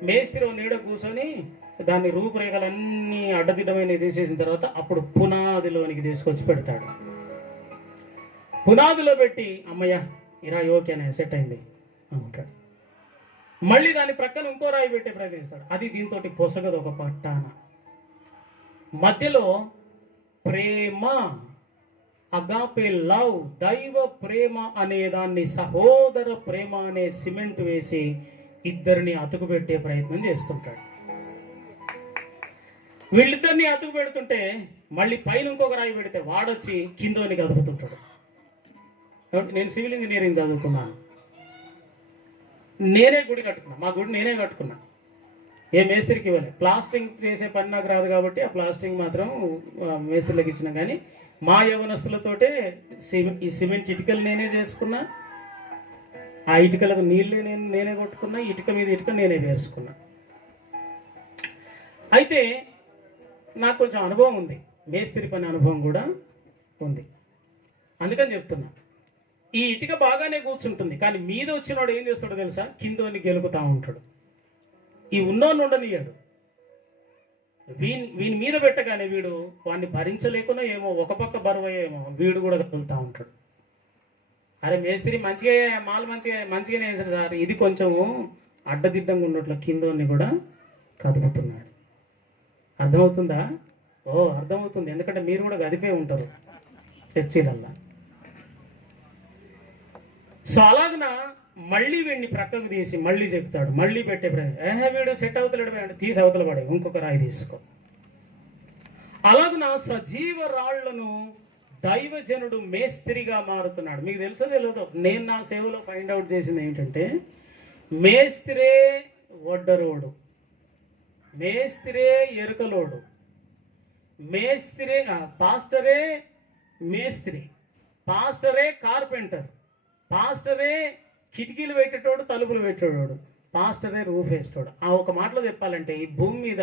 మేస్త్రి నీడ కూర్చొని దాని రూపురేఖలన్నీ అడ్డదిడ్డమైన తీసేసిన తర్వాత అప్పుడు పునాదిలోనికి తీసుకొచ్చి పెడతాడు. పునాదిలో పెట్టి అమ్మయ్య ఈ రాయి ఓకేనా, సెట్ అయింది అంటాడు. మళ్ళీ దాని ప్రక్కన ఇంకో రాయి పెట్టే ప్రయత్నిస్తాడు. అది దీంతో పొసగదు ఒక పట్టాన. మధ్యలో ప్రేమ, అగాపే లవ్, దైవ ప్రేమ అనే దాన్ని, సహోదర ప్రేమ అనే సిమెంట్ వేసి ఇద్దరిని అతుకు పెట్టే ప్రయత్నం చేస్తుంటాడు. వీళ్ళిద్దరిని అతుకు పెడుతుంటే మళ్ళీ పైన ఇంకొక రాయి పెడితే వాడొచ్చి కిందోని కదుపుతుంటాడు. నేను సివిల్ ఇంజనీరింగ్ చదువుకున్నాను, నేనే గుడి కట్టుకున్నా, మా గుడి నేనే కట్టుకున్నా, ఏ మేస్త్రికి ఇవ్వలే. ప్లాస్టింగ్ చేసే పని నాకు రాదు కాబట్టి ఆ ప్లాస్టింగ్ మాత్రం మేస్త్రులకు ఇచ్చిన. కానీ మా యవనస్తులతోటే ఈ సిమెంట్ ఇటుకలు నేనే చేసుకున్నా, ఆ ఇటుకలకు నీళ్ళే నేనే కొట్టుకున్నా, ఇటుక మీద ఇటుక నేనే వేసుకున్నా. అయితే నాకు కొంచెం అనుభవం ఉంది, మేస్త్రి పని అనుభవం కూడా ఉంది. అందుకని చెప్తున్నా, ఈ ఇటుక బాగానే కూర్చుంటుంది, కానీ మీద వచ్చినవాడు ఏం చేస్తాడో తెలుసా? కిందోని గెలుకుతా ఉంటాడు. ఈ ఉన్నోని ఉండనియాడు. వీని మీద పెట్టగానే వీడు వాడిని భరించలేకున్నా ఏమో, ఒక పక్క బరువయ్యేమో వీడు కూడా కదులుతూ ఉంటాడు. అరే మేస్త్రి మంచిగా మాలు మంచిగానే వేసాడు సార్, ఇది కొంచెము అడ్డదిడ్డంగా ఉన్నట్లు కిందోని కూడా కదుపుతున్నాడు. అర్థమవుతుందా? ఓ అర్థమవుతుంది, ఎందుకంటే మీరు కూడా గదిపే ఉంటారు చర్చీలల్లా. సో అలాగన మళ్ళీ వీడిని ప్రక్కకు తీసి మళ్ళీ చెప్తాడు, మళ్ళీ పెట్టే ప్రయత్నం. వీడు సెట్ అవుతలేడు, తీసి అవతల పడే, ఇంకొక రాయి తీసుకో. అలాగన సజీవ రాళ్లను దైవజనుడు మేస్త్రిగా మారుతున్నాడు. మీకు తెలుసో తెలియదో, నేను నా సేవలో ఫైండ్ అవుట్ చేసింది ఏంటంటే, మేస్త్రే వడ్డరోడు, మేస్త్రే ఎరుకలోడు, మేస్త్రే పాస్టరే మేస్త్రి, పాస్టరే కార్పెంటర్, పాస్టరే కిటికీలు పెట్టేటోడు, తలుపులు పెట్టేటోడు, పాస్టరే రూఫ్ వేసేటోడు. ఆ ఒక మాటలో చెప్పాలంటే ఈ భూమి మీద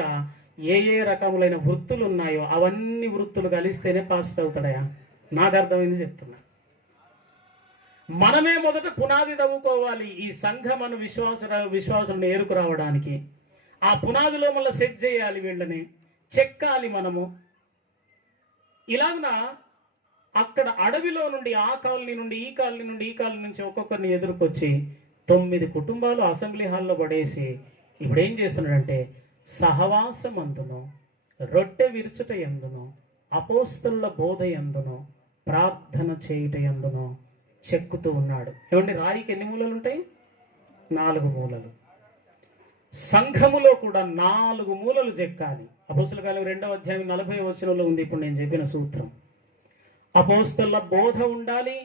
ఏ ఏ రకములైన వృత్తులు ఉన్నాయో అవన్నీ వృత్తులు కలిస్తేనే పాస్టర్ అవుతాడయా. నాకు అర్థమైంది చెప్తున్నా. మనమే మొదట పునాది తవ్వుకోవాలి ఈ సంఘమను విశ్వాసం ఏరుకు రావడానికి. ఆ పునాదిలో మళ్ళీ సెట్ చేయాలి, వీళ్ళని చెక్కాలి మనము. ఇలాగున అక్కడ అడవిలో నుండి ఆ కాలనీ నుండి ఈ కాలనీ నుండి ఈ కాలనీ నుంచి ఒక్కొక్కరిని ఎదుర్కొచ్చి 9 కుటుంబాలు అసెంబ్లీ హాల్లో పడేసి ఇప్పుడు ఏం చేస్తున్నాడంటే సహవాసం అందును, రొట్టె విరుచుట ఎందును, అపోస్తలుల బోధ ఎందును, ప్రార్థన చేయుట ఎందును చెక్కుతూ ఉన్నాడు. ఏమండి, రాయికి ఎన్ని మూలలు ఉంటాయి? 4 మూలలు. సంఘములో కూడా 4 మూలలు చెక్కాలి. అపోస్తల కార్యాలు 2వ అధ్యాయం 40వ వచనంలో ఉంది ఇప్పుడు నేను చెప్పిన సూత్రం. అపోస్తలుల బోధ ఉండాలి.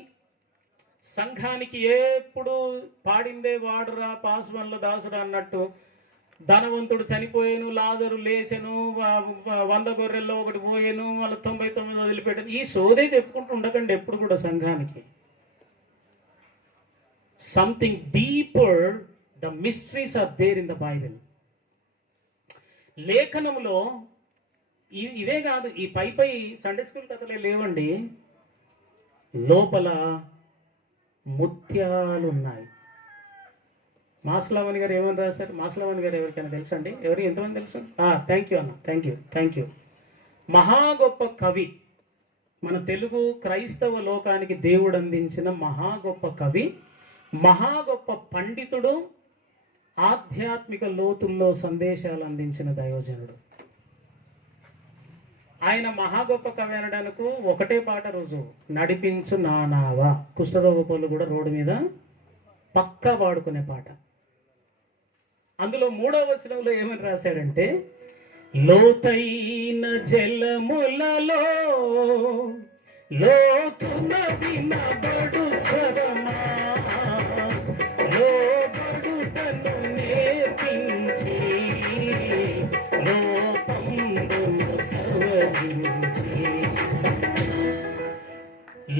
సంఘానికి ఎప్పుడు పాడిందే వాడురా పాస్వన్ల దాసురా అన్నట్టు, ధనవంతుడు చనిపోయాను, లాజరు లేచెను, 100 గొర్రెల్లో ఒకటి పోయాను, మళ్ళీ 99 వదిలిపెట్టాను, ఈ సోదే చెప్పుకుంటూ ఉండకండి ఎప్పుడు కూడా సంఘానికి. Something deeper, the mysteries are there in the Bible. లేఖనంలో ఇవే కాదు, ఈ పై సండే స్కూల్ కథలే లేవండి, లోపల ముత్యాలు ఉన్నాయి. మాస్లావణి గారు ఏమని రాశారు? మాస్లావణి గారు ఎవరికైనా తెలుసా అండి? ఎంతమంది తెలుసు? థ్యాంక్ యూ అన్న, థ్యాంక్ యూ. మహా గొప్ప కవి, మన తెలుగు క్రైస్తవ లోకానికి దేవుడు అందించిన మహా గొప్ప కవి, మహా గొప్ప పండితుడు, ఆధ్యాత్మిక లోతుల్లో సందేశాలు అందించిన దైవజనుడు. ఆయన మహా గొప్ప కవి అనడానికి ఒకటే పాట రుజువు, నడిపించు నానావా. కుష్ఠరోగ పనులు కూడా రోడ్డు మీద పక్కా పాడుకునే పాట. అందులో 3వ వచనంలో ఏమని రాశాడంటే, లోతైన జలములలో లోతున వినబడు స్వరమా, లోబడుటను నేర్పించి లోపంబును సవరించి.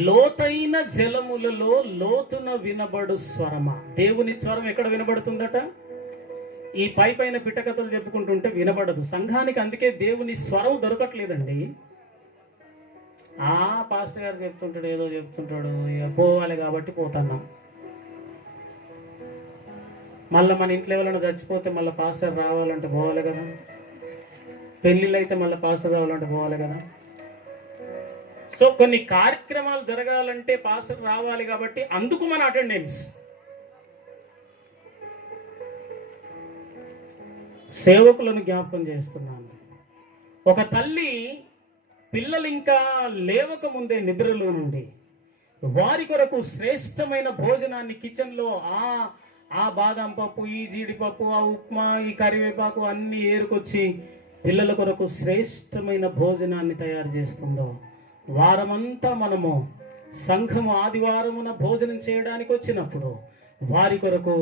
లోతైన జలములలో లోతున వినబడు స్వరమా. దేవుని స్వరం ఎక్కడ వినబడుతుందట? ఈ పైన పిట్టకథలు చెప్పుకుంటుంటే వినబడదు సంఘానికి. అందుకే దేవుని స్వరం దొరకట్లేదండి. పాస్టర్ గారు చెప్తుంటాడు, ఏదో చెప్తుంటాడు, పోవాలి కాబట్టి పోతున్నాం. మళ్ళీ మన ఇంట్లో ఎవరైనా చచ్చిపోతే మళ్ళీ పాస్టర్ రావాలంటే పోవాలి కదా, పెళ్ళిళ్ళు అయితే మళ్ళీ పాస్టర్ రావాలంటే పోవాలి కదా. సో కొన్ని కార్యక్రమాలు జరగాలంటే పాస్టర్ రావాలి కాబట్టి అందుకు మన అటెండెన్స్. సేవకులను జ్ఞాపకం చేస్తున్నాను. ఒక తల్లి పిల్లలు ఇంకా లేవక ముందే నిద్రలో నుండి వారి కొరకు శ్రేష్టమైన భోజనాన్ని కిచెన్లో ఆ బాదం పప్పు, ఈ జీడిపప్పు, ఆ ఉప్మా, ఈ కరివేపాకు అన్ని ఏరుకొచ్చి పిల్లల కొరకు శ్రేష్టమైన భోజనాన్ని తయారు చేస్తుందో, వారమంతా మనము సంఘము ఆదివారమున భోజనం చేయడానికి వచ్చినప్పుడు వారి కొరకు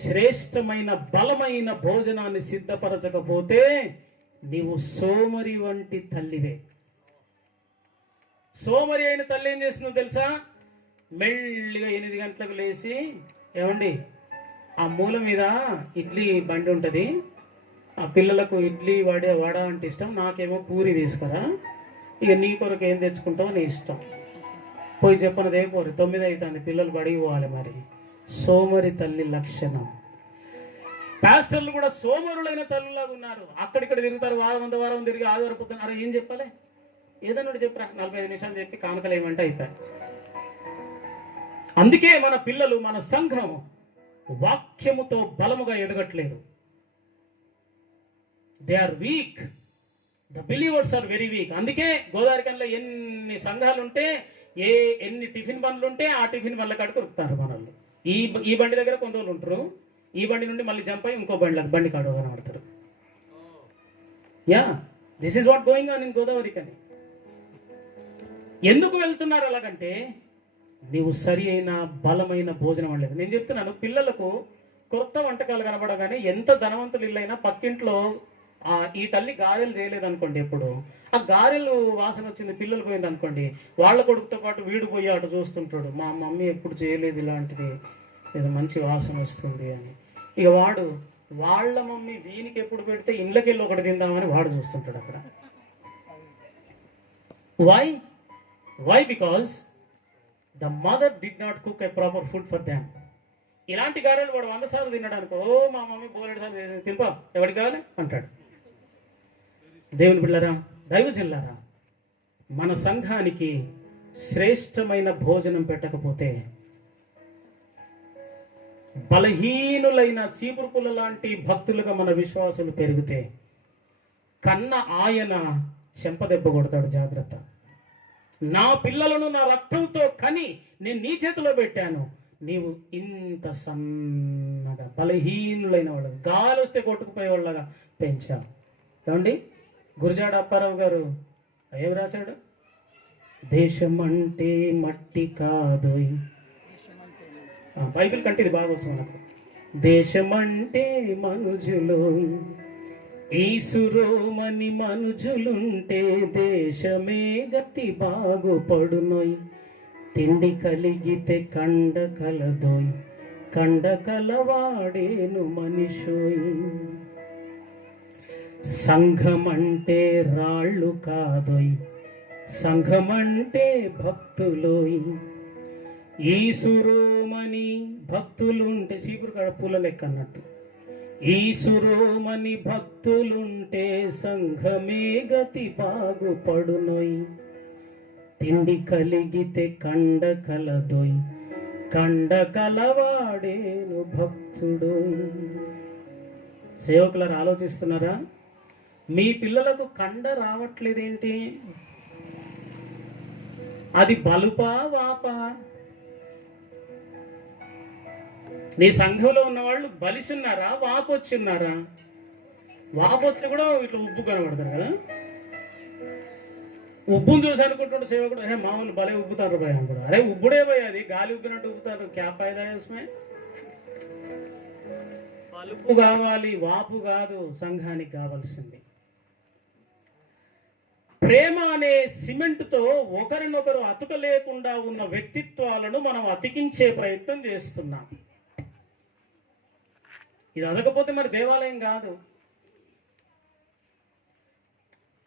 శ్రేష్టమైన బలమైన భోజనాన్ని సిద్ధపరచకపోతే నీవు సోమరి వంటి తల్లివే. సోమరి అయిన తల్లి ఏం చేస్తుందో తెలుసా? మెల్లిగా 8 గంటలకు లేచి, ఏమండి ఆ మూల మీద ఇడ్లీ బండి ఉంటుంది, ఆ పిల్లలకు ఇడ్లీ వడ అంటే ఇష్టం, నాకేమో పూరి తీసుకురా, ఇక నీ కొరకు ఏం తెచ్చుకుంటావో నీ ఇష్టం, పోయి చెప్పనదే పోరు, 9 అవుతుంది, పిల్లలు బడికి పోవాలి. మరి సోమరి తల్లి లక్షణం. పాస్టర్లు కూడా సోమరులైన తల్లులాగా ఉన్నారు. అక్కడిక్కడ తిరుగుతారు, వారం తిరిగి ఆధారపోతున్నారు. ఏం చెప్పాలి? ఏదన్నా చెప్పరా, 45 నిమిషాలు చెప్పి కానుకలు ఏమంటే అయిపోయాయి. అందుకే మన పిల్లలు, మన సంఘం వాక్యముతో బలముగా ఎదగట్లేదు. They are weak, the believers are very weak. అందుకే గోదావరికంలో ఎన్ని సంఘాలు ఉంటే, ఎన్ని టిఫిన్ బండ్లు ఉంటే ఆ టిఫిన్ బండ్ల కాడికి ఉరుకుతారు మనల్ని. ఈ బండి దగ్గర కొన్ని రోజులు ఉంటారు, ఈ బండి నుండి మళ్ళీ జంప్ అయ్యి ఇంకో బండి కాడు కనబడతారు. Yeah, this is what going on in Godavarikhani. ఎందుకు వెళ్తున్నారు అలాగంటే, నీవు సరి అయిన బలమైన భోజనం అనలేదు. నేను చెప్తున్నాను, పిల్లలకు కొత్త వంటకాలు కనబడగానే ఎంత ధనవంతులు ఇల్లైనా పక్కింట్లో ఈ తల్లి గారెలు చేయలేదు అనుకోండి, ఎప్పుడు ఆ గారెలు వాసన వచ్చింది పిల్లలు పోయింది అనుకోండి, వాళ్ళ కొడుకుతో పాటు వీడు పోయి అటు చూస్తుంటాడు, మా మమ్మీ ఎప్పుడు చేయలేదు ఇలాంటిది, ఏదో మంచి వాసన వస్తుంది అని. ఇక వాడు వాళ్ళ మమ్మీ వీనికి ఎప్పుడు పెడితే ఇండ్లకెళ్ళి ఒకటి తిందామని వాడు చూస్తుంటాడు అక్కడ. Why because the mother did not cook a proper food for them. ఇలాంటి గారెలు వాడు 100 సార్లు తినడానికి, మా మమ్మీ బోలెడు సార్లు తింపా, ఎవరికి కావాలి అంటాడు. దేవుని బిడ్డలారా, దైవజనులారా, మన సంఘానికి శ్రేష్టమైన భోజనం పెట్టకపోతే బలహీనులైన చీపురుపుల లాంటి భక్తులుగా మన విశ్వాసులు పెరిగితే కన్న ఆయన చెంపదెబ్బ కొడతాడు. జాగ్రత్త. నా పిల్లలను నా రక్తంతో కని నేను నీ చేతిలో పెట్టాను, నీవు ఇంత సన్నగా బలహీనులైన వాళ్ళు గాలి వస్తే కొట్టుకుపోయే వాళ్ళగా పెంచావు. ఏమండి, గురజాడ అప్పారావు గారు ఏం రాశాడు? దేశం అంటే మట్టి కాదు, బైబిల్ కంటే ఇది బాగా వచ్చు మనకు. దేశమంటే మనుజులు, ఈసురోమని మనుజులుంటే దేశమే గతి బాగుపడునోయ్. తిండి కలిగితే కండ కలదోయ్, కండ కలవాడేను మనిషోయ్. సంఘమంటే రాళ్ళు కాదోయ్, సంఘమంటే భక్తులోయ్. ఈసురోమని భక్తులుంటే చీపురు కాడ పూల లెక్క అన్నట్టు. ఈసురోమని భక్తులుంటే సంఘమే గతి బాగుపడునోయ్. తిండి కలిగితే కండ కలదోయ్, కండ కలవాడేను భక్తుడోయ్. సేవకులారు ఆలోచిస్తున్నారా? మీ పిల్లలకు కండ రావట్లేదేంటి? అది బలుపా వాపా? నీ సంఘంలో ఉన్న వాళ్ళు బలిసున్నారా, వాపొచ్చున్నారా? వాపొచ్చి కూడా ఇట్లా ఉబ్బు కనబడతారు కదా. ఉబ్బుని చూసి అనుకుంటుంటే సేవకుడు, మామూలు భలే ఉబ్బుతారు భయ అనుకుంటారు. అరే ఉబ్బుడే పోయి, అది గాలి ఉబ్బినట్టు ఉబ్బుతారు. క్యా ఫాయిదా ఇస్మే? బలుపు కావాలి, వాపు కాదు సంఘానికి కావాల్సింది. ప్రేమ అనే సిమెంట్తో ఒకరినొకరు అతుకలేకుండా ఉన్న వ్యక్తిత్వాలను మనం అతికించే ప్రయత్నం చేస్తున్నాం. ఇది అదకపోతే మరి దేవాలయం కాదు.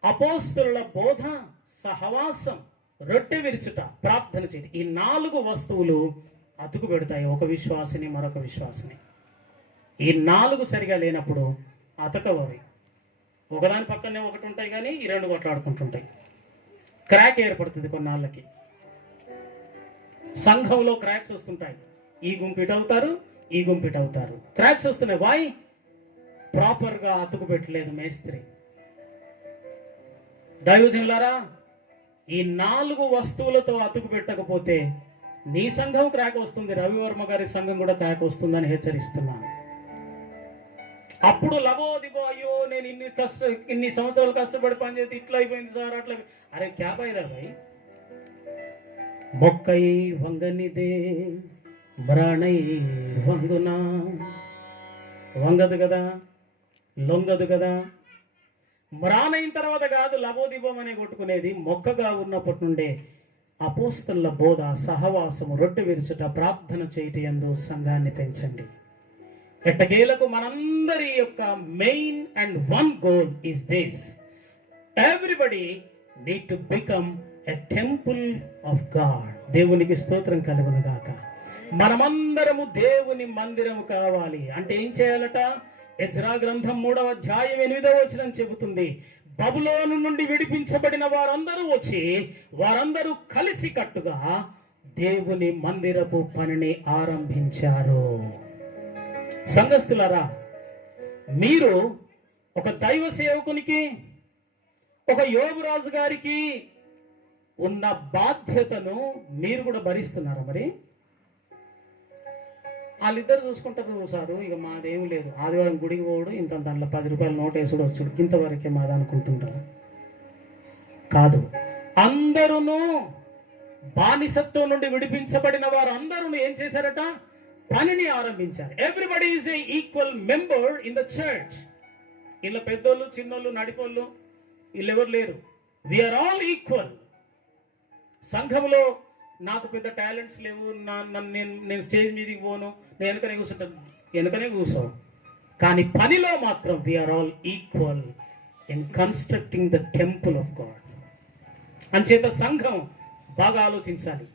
అపోస్తలుల బోధ, సహవాసం, రొట్టె విరుచుట, ప్రార్థన చేయడం, ఈ 4 వస్తువులు అతుకు పెడతాయి ఒక విశ్వాసిని మరొక విశ్వాసిని. ఈ 4 సరిగా లేనప్పుడు అతకవవి. ఒకదాని పక్కనే ఒకటి ఉంటాయి కానీ ఈ 2 కొట్లాడుకుంటుంటాయి. క్రాక్ ఏర్పడుతుంది కొన్నాళ్ళకి. సంఘంలో క్రాక్స్ వస్తుంటాయి. ఈ గుంపు ఇటు అవుతారు, ఈ గుంపు ఇటు అవుతారు. క్రాక్స్ వస్తున్నాయి. వాయ్? ప్రాపర్గా అతుకు పెట్టలేదు మేస్త్రి. దైవజనులారా, ఈ 4 వస్తువులతో అతుకు పెట్టకపోతే నీ సంఘం క్రాక్ వస్తుంది, రవివర్మ గారి సంఘం కూడా క్రాక్ వస్తుందని హెచ్చరిస్తున్నాను. అప్పుడు లబో దిబో, అయ్యో నేను ఇన్ని సంవత్సరాలు కష్టపడి పనిచేసి ఇట్లా అయిపోయింది సార్, అట్లా. అరే క్యా ఫాయిదా భాయ్? మొక్కై వంగనిదే బ్రాణై వంగునా. వంగదు కదా, లొంగదు కదా. మ్రానైన తర్వాత కాదు లబోదిబం అనే కొట్టుకునేది. మొక్కగా ఉన్నప్పటి నుండే అపోస్తలుల బోధ, సహవాసము, రొట్టె విరుచుట, ప్రార్థన చేయటం యందు సంఘాన్ని పెంచండి. ఎట్టకేలకు మనందరి యొక్క main and one goal is this: everybody need to become a temple of God. దేవునికి స్తోత్రం కలుగును గాక. మనమందరము దేవుని మందిరము కావాలి అంటే ఏం చేయాలట? ఎజ్రా గ్రంథం 3వ అధ్యాయం 8వ వచనం చెబుతుంది, బబులోను నుండి విడిపించబడిన వారందరూ వచ్చి వారందరూ కలిసి కట్టుగా దేవుని మందిరపు పనిని ఆరంభించారు. సంఘస్థులారా, మీరు ఒక దైవ సేవకునికి, ఒక యోగురాజు గారికి ఉన్న బాధ్యతను మీరు కూడా భరిస్తున్నారా? మరి వాళ్ళిద్దరు చూసుకుంటారు సారు, ఇక మాదేం లేదు, ఆదివారం గుడికి పోడు, ఇంత దాంట్లో 10 రూపాయల నోట్ వేసుడు వచ్చుడు, ఇంతవరకే మాది అనుకుంటుంటారు. కాదు, అందరూ బానిసత్వం నుండి విడిపించబడిన వారు అందరూ ఏం చేశారట? పనిని ఆరంభించారు. Everybody is a equal member in the church. ఇలా పెద్దోళ్ళు, చిన్నోళ్ళు, నడిపోళ్ళు వీళ్ళెవరు లేరు. We are all equal. సంఘంలో నాకు పెద్ద టాలెంట్స్ లేవు, నేను స్టేజ్ మీదకి పోను, నేను వెనకనే కూర్చుంటాను, వెనకనే కూర్చో. కానీ పనిలో మాత్రం we are all equal in constructing the temple of God. అంచేత సంఘం బాగా ఆలోచించాలి.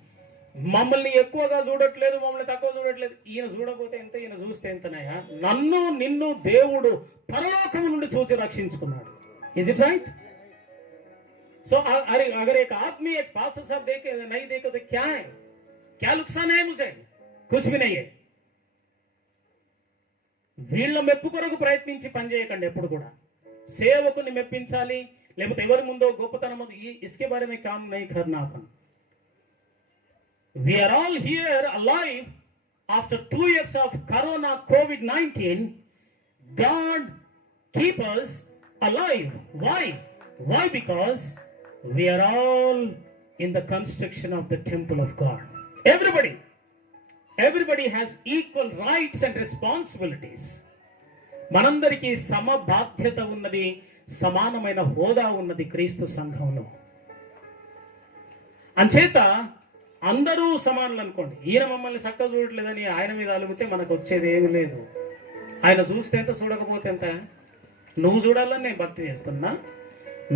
మమ్మల్ని ఎక్కువగా చూడట్లేదు, మమ్మల్ని తక్కువ చూడట్లేదు. ఈయన చూడకపోతే ఎంత, ఈయన చూస్తే ఎంతనయా? నన్ను నిన్ను దేవుడు పరలోకం నుండి చూసి రక్షించుకున్నాడు. Is it right? सो अगर एक आदमी एक पास्टर साहब देखे नहीं देखे तो क्या है? क्या नुकसान है? मुझे कुछ भी नहीं है. వీళ్ళ మెప్పు కొరకు ప్రయత్నించి పనిచేయకండి ఎప్పుడు కూడా. సేవకుని మెప్పించాలి, లేకపోతే ఎవరి ముందో గొప్పతనం ఇస్కే బారే మే com Nahi కర్నా upon. We are all here alive after 2 years of corona COVID-19. God keep us alive. Why? Why? Because we are all in the construction of the temple of God. Everybody has equal rights and responsibilities. మనందరికీ సమ బాధ్యత ఉన్నది, సమానమైన హోదా ఉన్నది క్రీస్తు సంఘంలో. అంచేత అందరూ సమానులు అనుకోండి. ఈయన మమ్మల్ని చక్కగా చూడట్లేదని ఆయన మీద అలుగుతే మనకు వచ్చేది ఏమి లేదు. ఆయన చూస్తే ఎంత, చూడకపోతే ఎంత. నువ్వు చూడాలని నేను భక్తి చేస్తున్నా,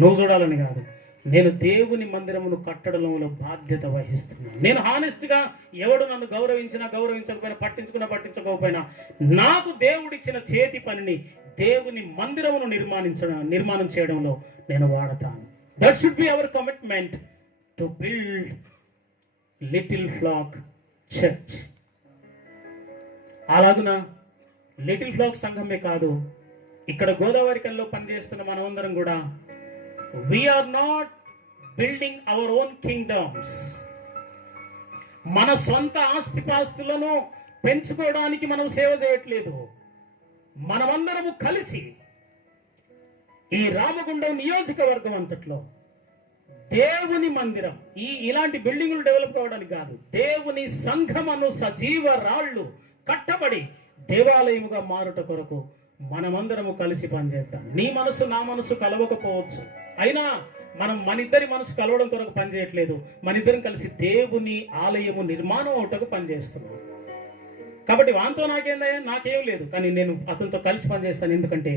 నువ్వు చూడాలని కాదు. నేను దేవుని మందిరమును కట్టడంలో బాధ్యత వహిస్తున్నాను. నేను హానెస్ట్గా ఎవడు నన్ను గౌరవించినా గౌరవించకపోయినా, పట్టించుకోకపోయినా, నాకు దేవుడిచ్చిన చేతి పనిని దేవుని మందిరమును నిర్మాణం చేయడంలో నేను వాడతాను. That should be our commitment to build little flax church. అలాగున లిటిల్ ఫ్లాక్ సంఘమే కాదు, ఇక్కడ గోదావరికల్లో పనిచేస్తున్న మనమందరం కూడా we are not building our own kingdoms. మన సొంత ఆస్తిపాస్తులను పెంచుకోవడానికి మనం సేవ చేయట్లేదు. మనమందరము కలిసి ఈ రామగుండం నియోజకవర్గం అంతట్లో దేవుని మందిరం, ఇలాంటి బిల్డింగులు డెవలప్ కావడానికి కాదు, దేవుని సంఘమును సజీవ రాళ్ళు కట్టబడి దేవాలయముగా మారుట కొరకు మనమందరము కలిసి పనిచేద్దాం. నీ మనసు నా మనసు కలవకపోవచ్చు, అయినా మనం మనిద్దరి మనసు కలవడం కొరకు పనిచేయట్లేదు. మనిద్దరం కలిసి దేవుని ఆలయము నిర్మాణం ఒకటకు పనిచేస్తున్నాం. కాబట్టి వాంతో నాకేం లేదు, కానీ నేను అతనితో కలిసి పనిచేస్తాను. ఎందుకంటే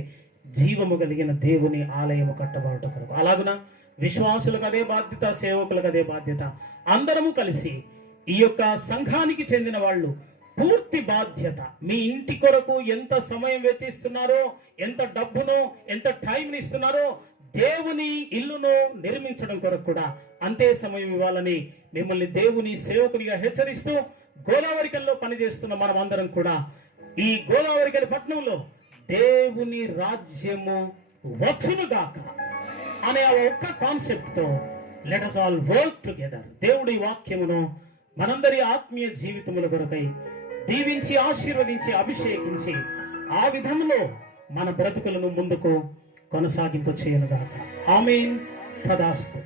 జీవము కలిగిన దేవుని ఆలయము కట్టబడట కొరకు. అలాగున విశ్వాసులకు అదే బాధ్యత, సేవకులకు అదే బాధ్యత. అందరము కలిసి ఈ యొక్క సంఘానికి చెందిన వాళ్ళు పూర్తి బాధ్యత. మీ ఇంటి కొరకు ఎంత సమయం వెచ్చిస్తున్నారో, ఎంత డబ్బును, ఎంత టైంని ఇస్తున్నారో, దేవుని ఇల్లును నిర్మించడం కొరకు కూడా అంతే సమయం ఇవ్వాలని మిమ్మల్ని దేవుని సేవకునిగా హెచ్చరిస్తూ, గోదావరికల్లో పనిచేస్తున్న మనం అందరం కూడా ఈ గోదావరికల్ పట్టణంలో దేవుని రాజ్యము వచ్చునుగాక అనే ఆ ఒక్క కాన్సెప్ట్ తో let us all work together. దేవుడి వాక్యమును మనందరి ఆత్మీయ జీవితముల కొరకై దీవించి, ఆశీర్వదించి, అభిషేకించి ఆ విధంలో మన బ్రతుకులను ముందుకు కొనసాగింపు చేయనుగాక. ఆమేన్. తదాస్తు.